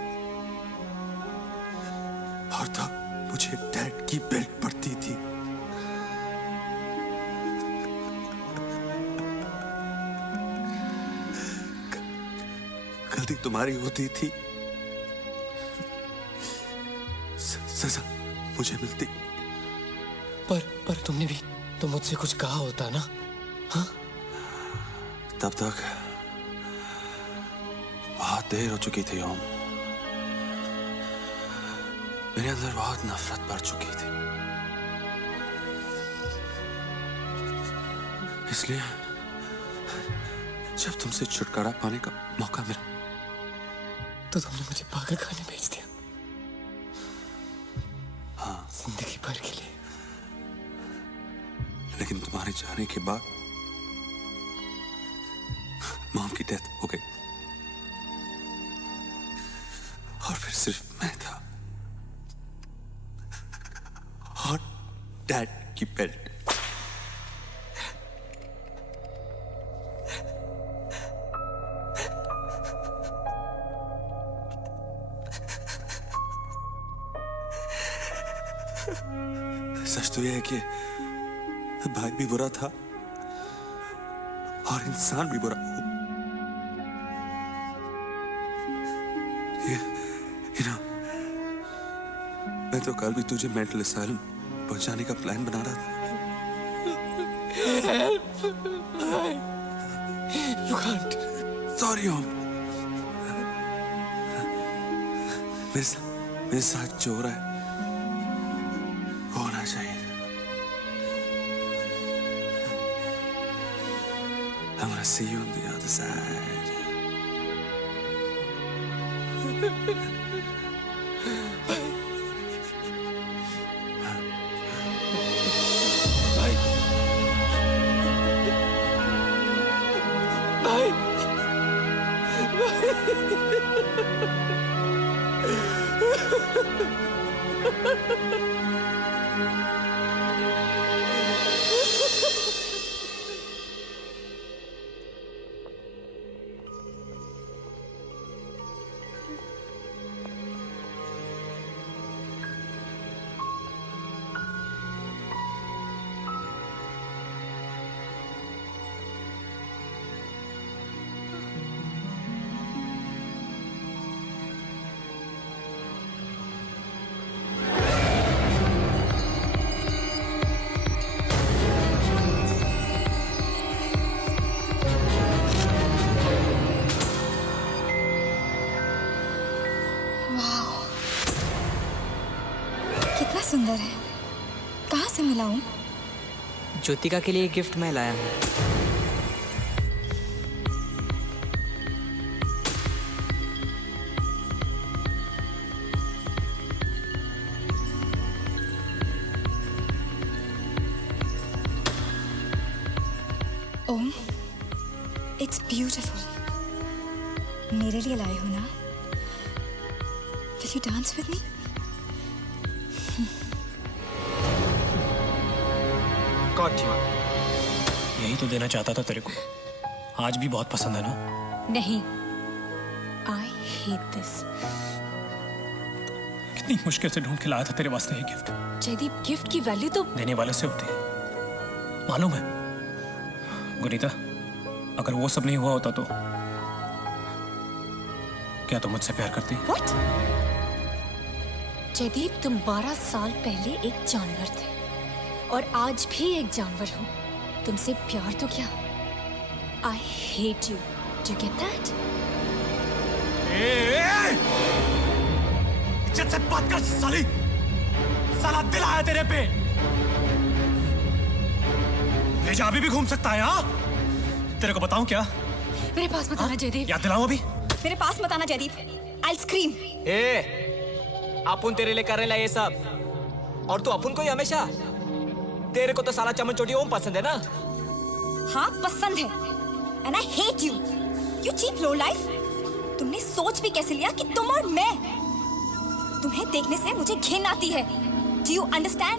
और तब मुझे डैड की बेल्ट पड़ती थी। गलती तुम्हारी होती थी, सजा मुझे मिलती। पर तुमने भी तो मुझसे कुछ कहा होता ना? हाँ? तब तक बहुत देर हो चुकी थी ओम। मेरे अंदर बहुत नफरत बढ़ चुकी थी, इसलिए जब तुमसे छुटकारा पाने का मौका मिला तो तुमने मुझे पागल खाने भेज दिया। हाँ, जिंदगी भर के लिए। लेकिन तुम्हारे जाने के बाद मॉम की डेथ हो गई और फिर सिर्फ मैं था और डैड की बेल्ट। सच तो यह है कि भाई भी बुरा था और इंसान भी बुरा। You know, मैं तो कल भी तुझे मेंटल असाइलम पहुंचाने का प्लान बना रहा था। You can't. Sorry ओम। मेरे साथ जो हो रहा है वो होना चाहिए। I'm gonna see you on the other side. भाई कितना सुंदर है। कहाँ से मिला हूँ? ज्योतिका के लिए गिफ्ट मैं लाया हूँ। ओम, इट्स ब्यूटिफुल। मेरे लिए लाए हो ना? Will you dance with me? Got you. यही तो देना चाहता था तेरे को। आज भी बहुत पसंद है ना? नहीं, I hate this. कितनी मुश्किल से ढूंढ के लाया था तेरे वास्ते ये गिफ्ट। जयदीप, गिफ्ट की वैल्यू तो देने वाले से होती है, मालूम है? गुनीता, अगर वो सब नहीं हुआ होता तो क्या तुम मुझसे प्यार करती? What? जयदीप, तुम 12 साल पहले एक जानवर थे और आज भी एक जानवर हो। तुमसे प्यार तो क्या, I hate you. Do you get that? इज्जत से बात कर साली। साला दिल आया तेरे पे। भेजा अभी भी घूम सकता है, हाँ? तेरे को बताऊं क्या? मेरे पास मत आना जयदीप। याद दिलाऊं अभी? मेरे पास मत आना जयदीप। I'll scream. अपुन तेरे लिए कर रहे ला ये सब, और तू अपुन को ही हमेशा। तेरे को तो साला चमन चोटी ओम पसंद है ना? हाँ, पसंद है। And I hate you. You cheap low life. तुमने सोच भी कैसे लिया कि तुम और मैं? तुम्हें देखने से मुझे घिन आती है। Do you understand?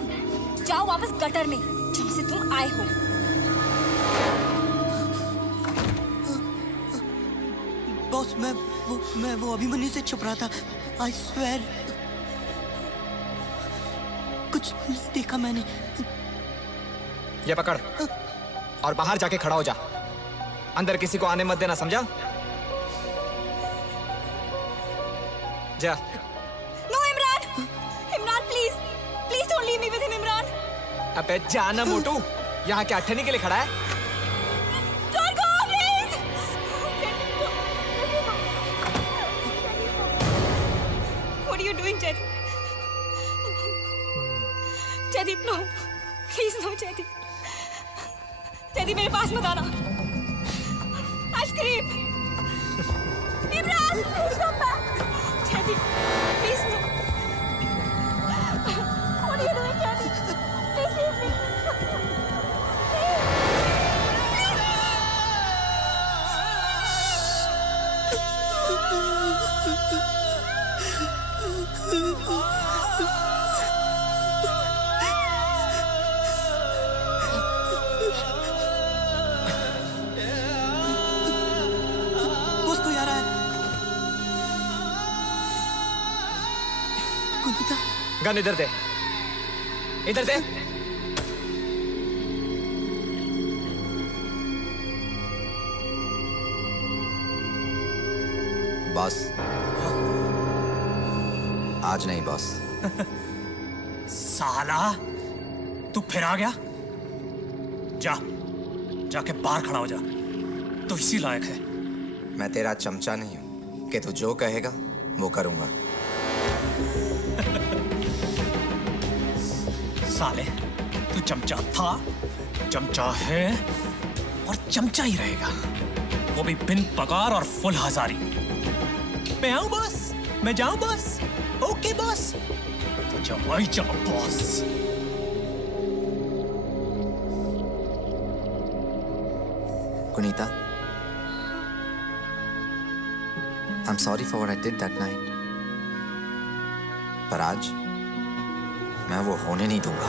जाओ वापस गटर में जहाँ से तुम आए हो। बॉस, मैं वो अभिमन्यु से छुप रहा था। I swear. कुछ नहीं देखा मैंने। ये पकड़ और बाहर जाके खड़ा हो जा। अंदर किसी को आने मत देना, समझा? जा। No, Imran. Imran, please. Please don't leave me with him, Imran. अबे जाना मोटू, यहाँ क्या अठन्नी के लिए खड़ा है? Don't go, please. What are you doing, Jaydeep? Jaydeep, no. Please, no, Jaydeep. Jaydeep, मेरे पास मत आना। I'll scream. Imran, please come back. Jaydeep, please, no. What are you doing, Jaydeep? Please leave me. Boss, कोई आ रहा है। Gunita, gun इधर दे, इधर दे। Boss, आज नहीं बॉस। साला, तू फिर आ गया? जा, जाके बाहर खड़ा हो जा। तू इसी लायक है। मैं तेरा चमचा नहीं हूं कि तू जो कहेगा वो करूंगा। साले, तू चमचा था, चमचा है और चमचा ही रहेगा, वो भी बिन पगार और फुल हजारी। मैं आऊं बॉस? मैं जाऊं बॉस? ओके बॉस, तो जवाई जाओ boss. Gunita, I'm sorry for what I did that night. पर आज मैं वो होने नहीं दूंगा।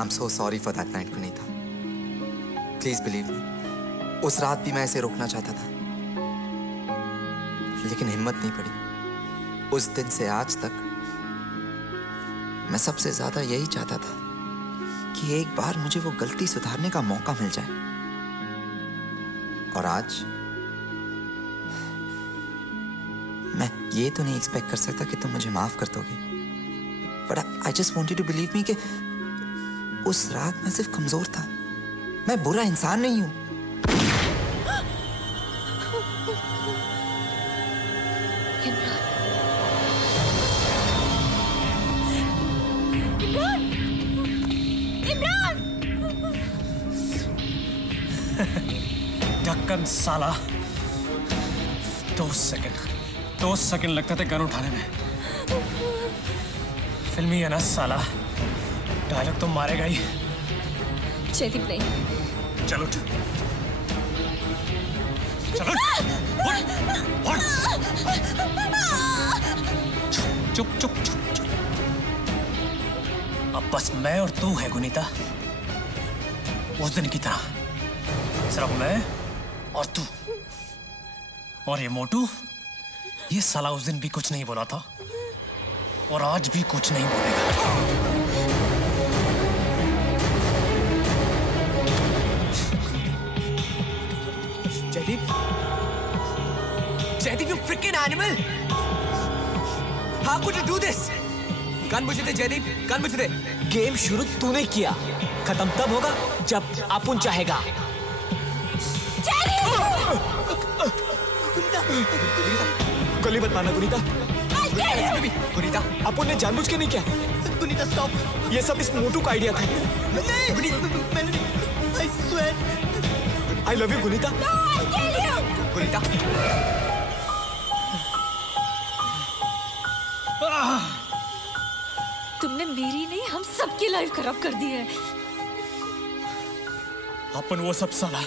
I'm so sorry for that night, Kunita. Please believe me. उस रात भी मैं इसे रोकना चाहता था, लेकिन हिम्मत नहीं पड़ी। उस दिन से आज तक मैं सबसे ज्यादा यही चाहता था कि एक बार मुझे वो गलती सुधारने का मौका मिल जाए। और आज मैं ये तो नहीं एक्सपेक्ट कर सकता कि तुम मुझे माफ कर दोगे, but I just want you to believe me कि उस रात मैं सिर्फ कमजोर था, मैं बुरा इंसान नहीं हूं। ढक्कन साला। 2 सेकंड लगते थे गन उठाने में। फिल्मी है ना साला, डायलॉग तो मारेगा ही। जयदीप नहीं। चलो चलो चुप चुप चुप चुप। अब बस मैं और तू है गुनीता, उस दिन की तरह सिर्फ मैं और तू। और ये मोटू, ये साला उस दिन भी कुछ नहीं बोला था और आज भी कुछ नहीं बोलेगा। Jaydeep, you freaking animal! How could you do this? Gun मुझे दे जयदीप, गन मुझे दे। गेम शुरू तूने किया, खत्म तब होगा जब अपुन चाहेगा। गोली मत मारना गुनीता। गुनीता, अपुन ने जानबूझ के नहीं किया। गुनीता स्टॉप, ये सब इस मोटू का आइडिया था। नहीं, मैंने नहीं। I swear. I love you Gunita. No, I'll kill you. Gunita. तुमने मेरी नहीं, हम सबकी लाइफ खराब कर दी है। अपन वो सब साला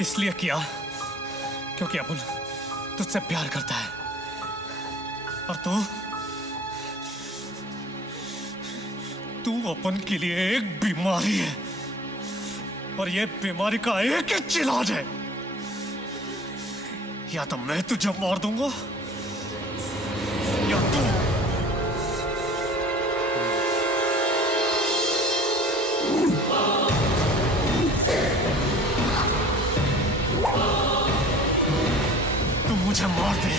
इसलिए किया क्योंकि अपन तुझसे प्यार करता है, और तू अपन के लिए एक बीमारी है, और ये बीमारी का एक ही इलाज है, या तो मैं तुझे मार दूंगा या तू। मुझे मार दे।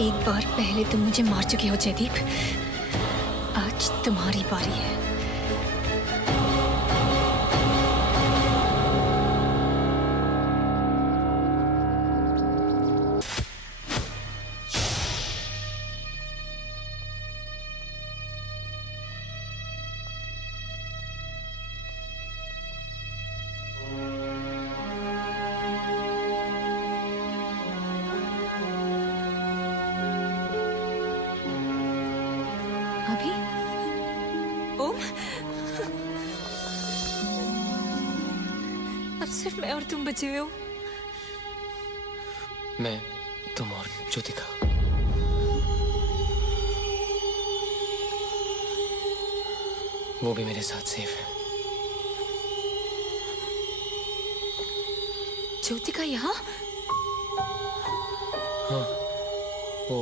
एक बार पहले तुम मुझे मार चुके हो जयदीप, आज तुम्हारी बारी है। अब सिर्फ मैं और तुम बचे हुए हो। मैं, तुम और ज्योतिका। वो भी मेरे साथ सेफ है। ज्योतिका यहाँ? हाँ, वो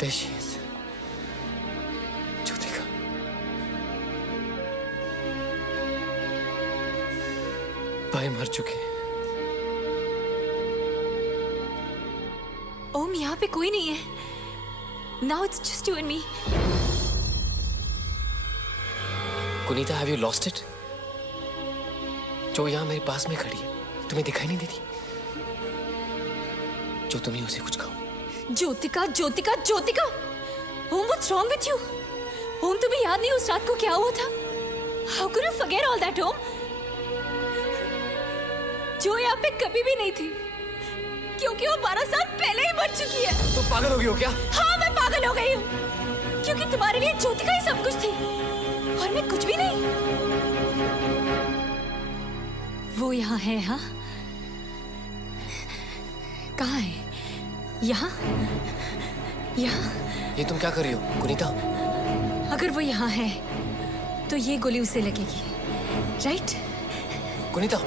There she is. ज्योतिका। भाई मर चुके हैं। ओम, यहाँ पे कोई नहीं है। Now it's just you and me. कुनीता, have you lost it? जो यहाँ मेरे पास में खड़ी है, तुम्हें दिखाई नहीं देती? जो तुम ही उसे कुछ कहो। ज्योतिका, ज्योतिका, ज्योतिका! ओम, what's wrong with you? ओम, तुम्हें याद नहीं उस रात को क्या हुआ था? How could you forget all that, ओम? जो यहाँ पे कभी भी नहीं थी, क्योंकि वो 12 साल पहले ही मर चुकी है। तुम पागल हो गई हो क्या? हाँ, मैं पागल हो गई हूँ, क्योंकि तुम्हारे लिए ज्योतिका ही सब कुछ थी और मैं कुछ भी नहीं। वो यहाँ है? हाँ, कहाँ है? यहाँ? यहाँ? ये तुम क्या कर रही हो, कुनीता? अगर वो यहाँ है, तो ये गोली उसे लगेगी, राइट? कुनीता!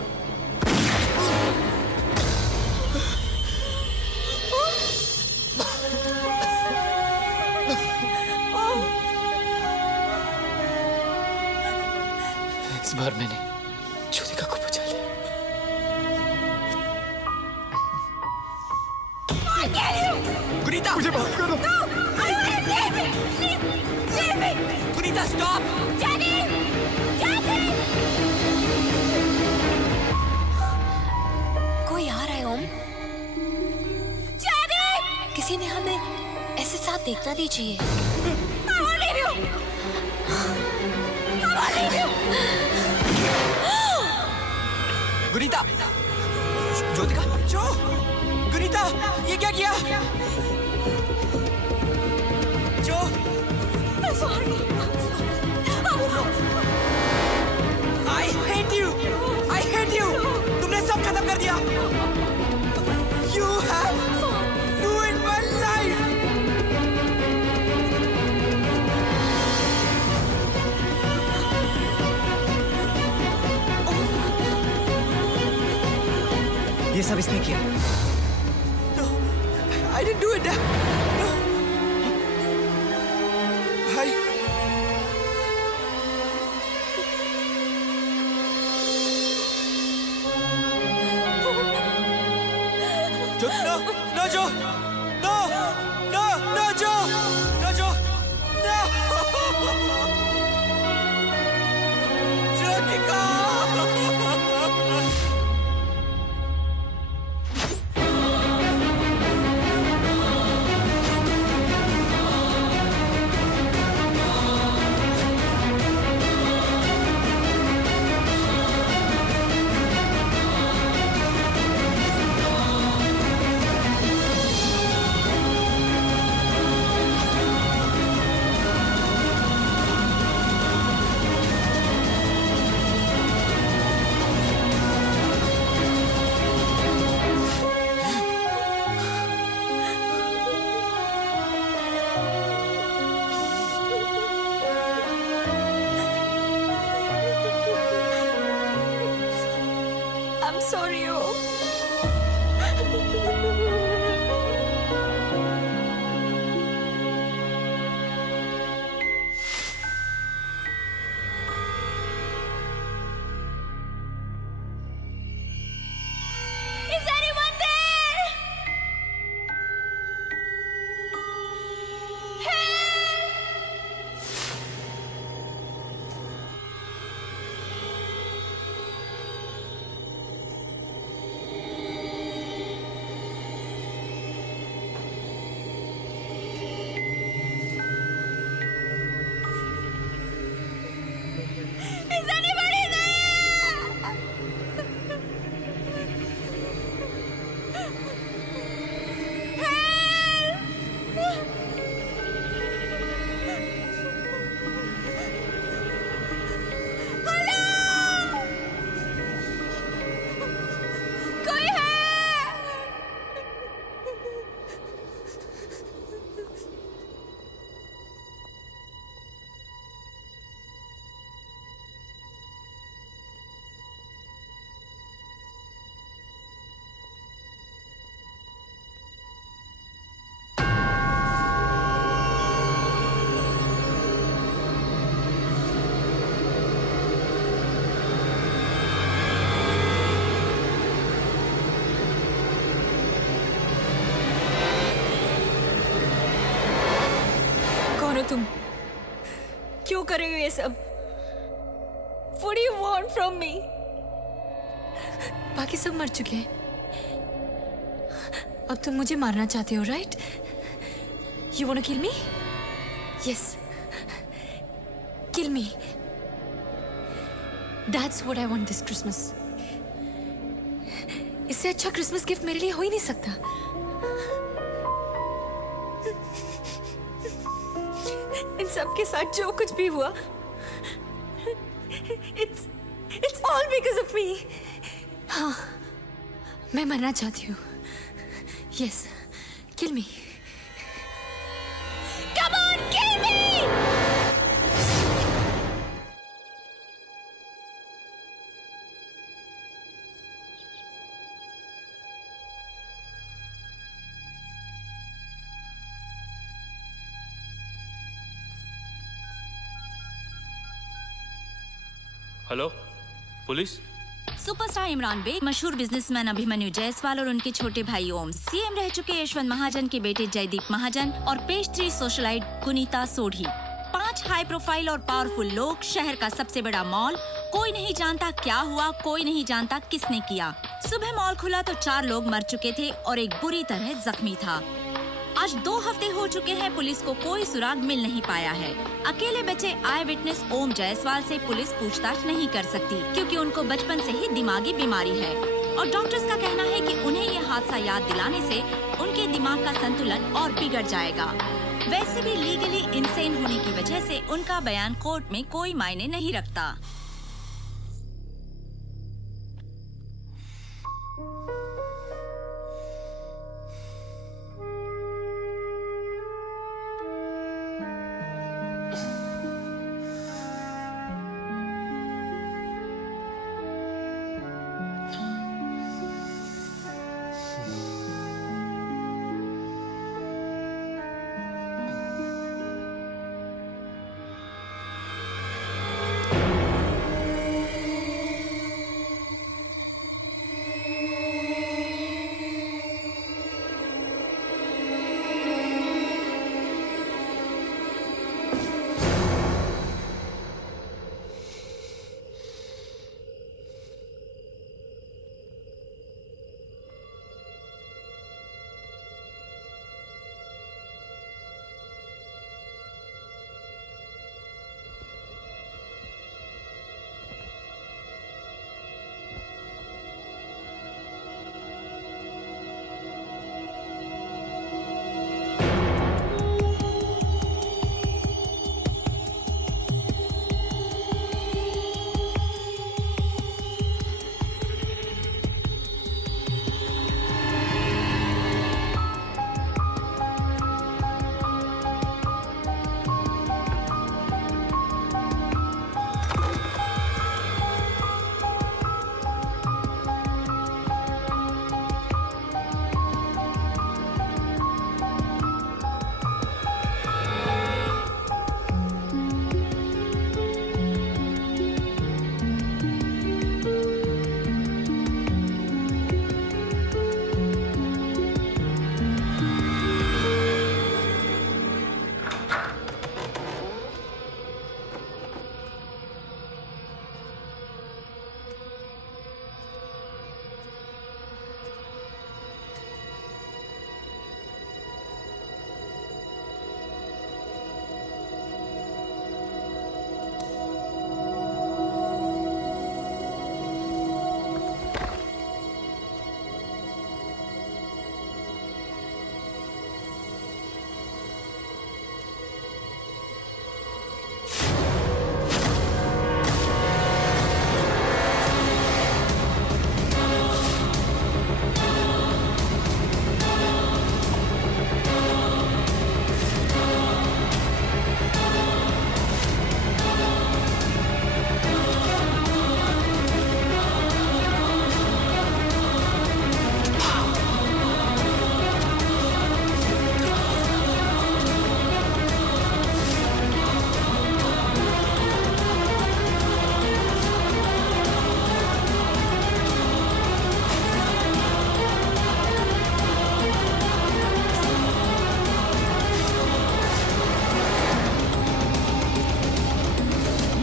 इस बार मैंने ज्योतिका को बचा लिया। कुनीता, मुझे माफ करो। कुनीता, स्टॉप! कोई आ रहा है ओम। किसी ने हमें ऐसे साथ देखना नहीं चाहिए। गुनीता! ज्योतिका! जो! गुनीता! ये क्या किया? जो! I hate you! I hate you! तुमने सब खत्म कर दिया! You have ruined my life! ये सब इसने किया। No, I didn't do it. No. भाई। जो, no, no, जो, no, no, no, जो, no, जो, no, Jyotika! I'm sorry, Om. Is anyone there? तुम क्यों कर रहे हो ये सब? What do you want from me? बाकी सब मर चुके हैं, अब तुम मुझे मारना चाहते हो, right? You wanna kill me? Yes. Kill me. That's what I want this Christmas. इससे अच्छा क्रिसमस गिफ्ट मेरे लिए हो ही नहीं सकता। इन सब के साथ जो कुछ भी हुआ, it's all because of me. हाँ, मैं मरना चाहती हूँ। Yes, kill me. Come on, kill me! Hello, police? Superstar Imran Baig, मशहूर बिजनेसमैन अभिमन्यु जायसवाल और उनके छोटे भाई ओम, सीएम रह चुके यशवंत महाजन के बेटे जयदीप महाजन और page 3 socialite Gunita Sodhi, 5 high profile और पावरफुल लोग, शहर का सबसे बड़ा मॉल। कोई नहीं जानता क्या हुआ, कोई नहीं जानता किसने किया। सुबह मॉल खुला तो 4 लोग मर चुके थे और एक बुरी तरह जख्मी था। आज 2 हफ्ते हो चुके हैं, पुलिस को कोई सुराग मिल नहीं पाया है। अकेले बचे आई विटनेस ओम जायसवाल से पुलिस पूछताछ नहीं कर सकती क्योंकि उनको बचपन से ही दिमागी बीमारी है और डॉक्टर्स का कहना है कि उन्हें ये हादसा याद दिलाने से उनके दिमाग का संतुलन और बिगड़ जाएगा। वैसे भी लीगली इंसेन होने की वजह से उनका बयान कोर्ट में कोई मायने नहीं रखता।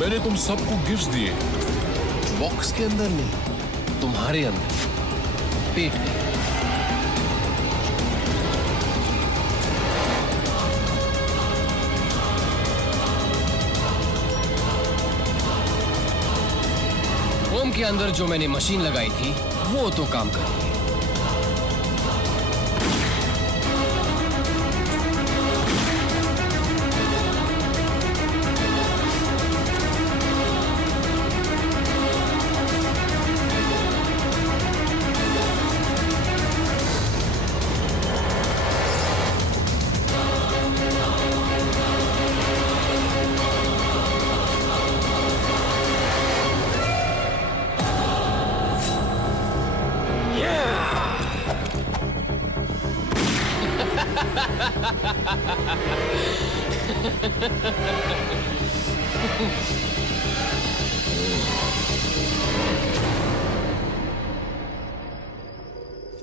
मैंने तुम सबको गिफ्ट्स दिए। बॉक्स के अंदर नहीं, तुम्हारे अंदर, पेट में। ओम के अंदर जो मैंने मशीन लगाई थी वो तो काम कर रही है।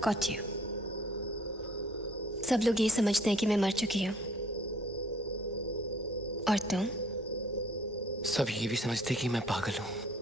Got you. सब लोग ये समझते हैं कि मैं मर चुकी हूँ, और तुम? सब ये भी समझते कि मैं पागल हूं।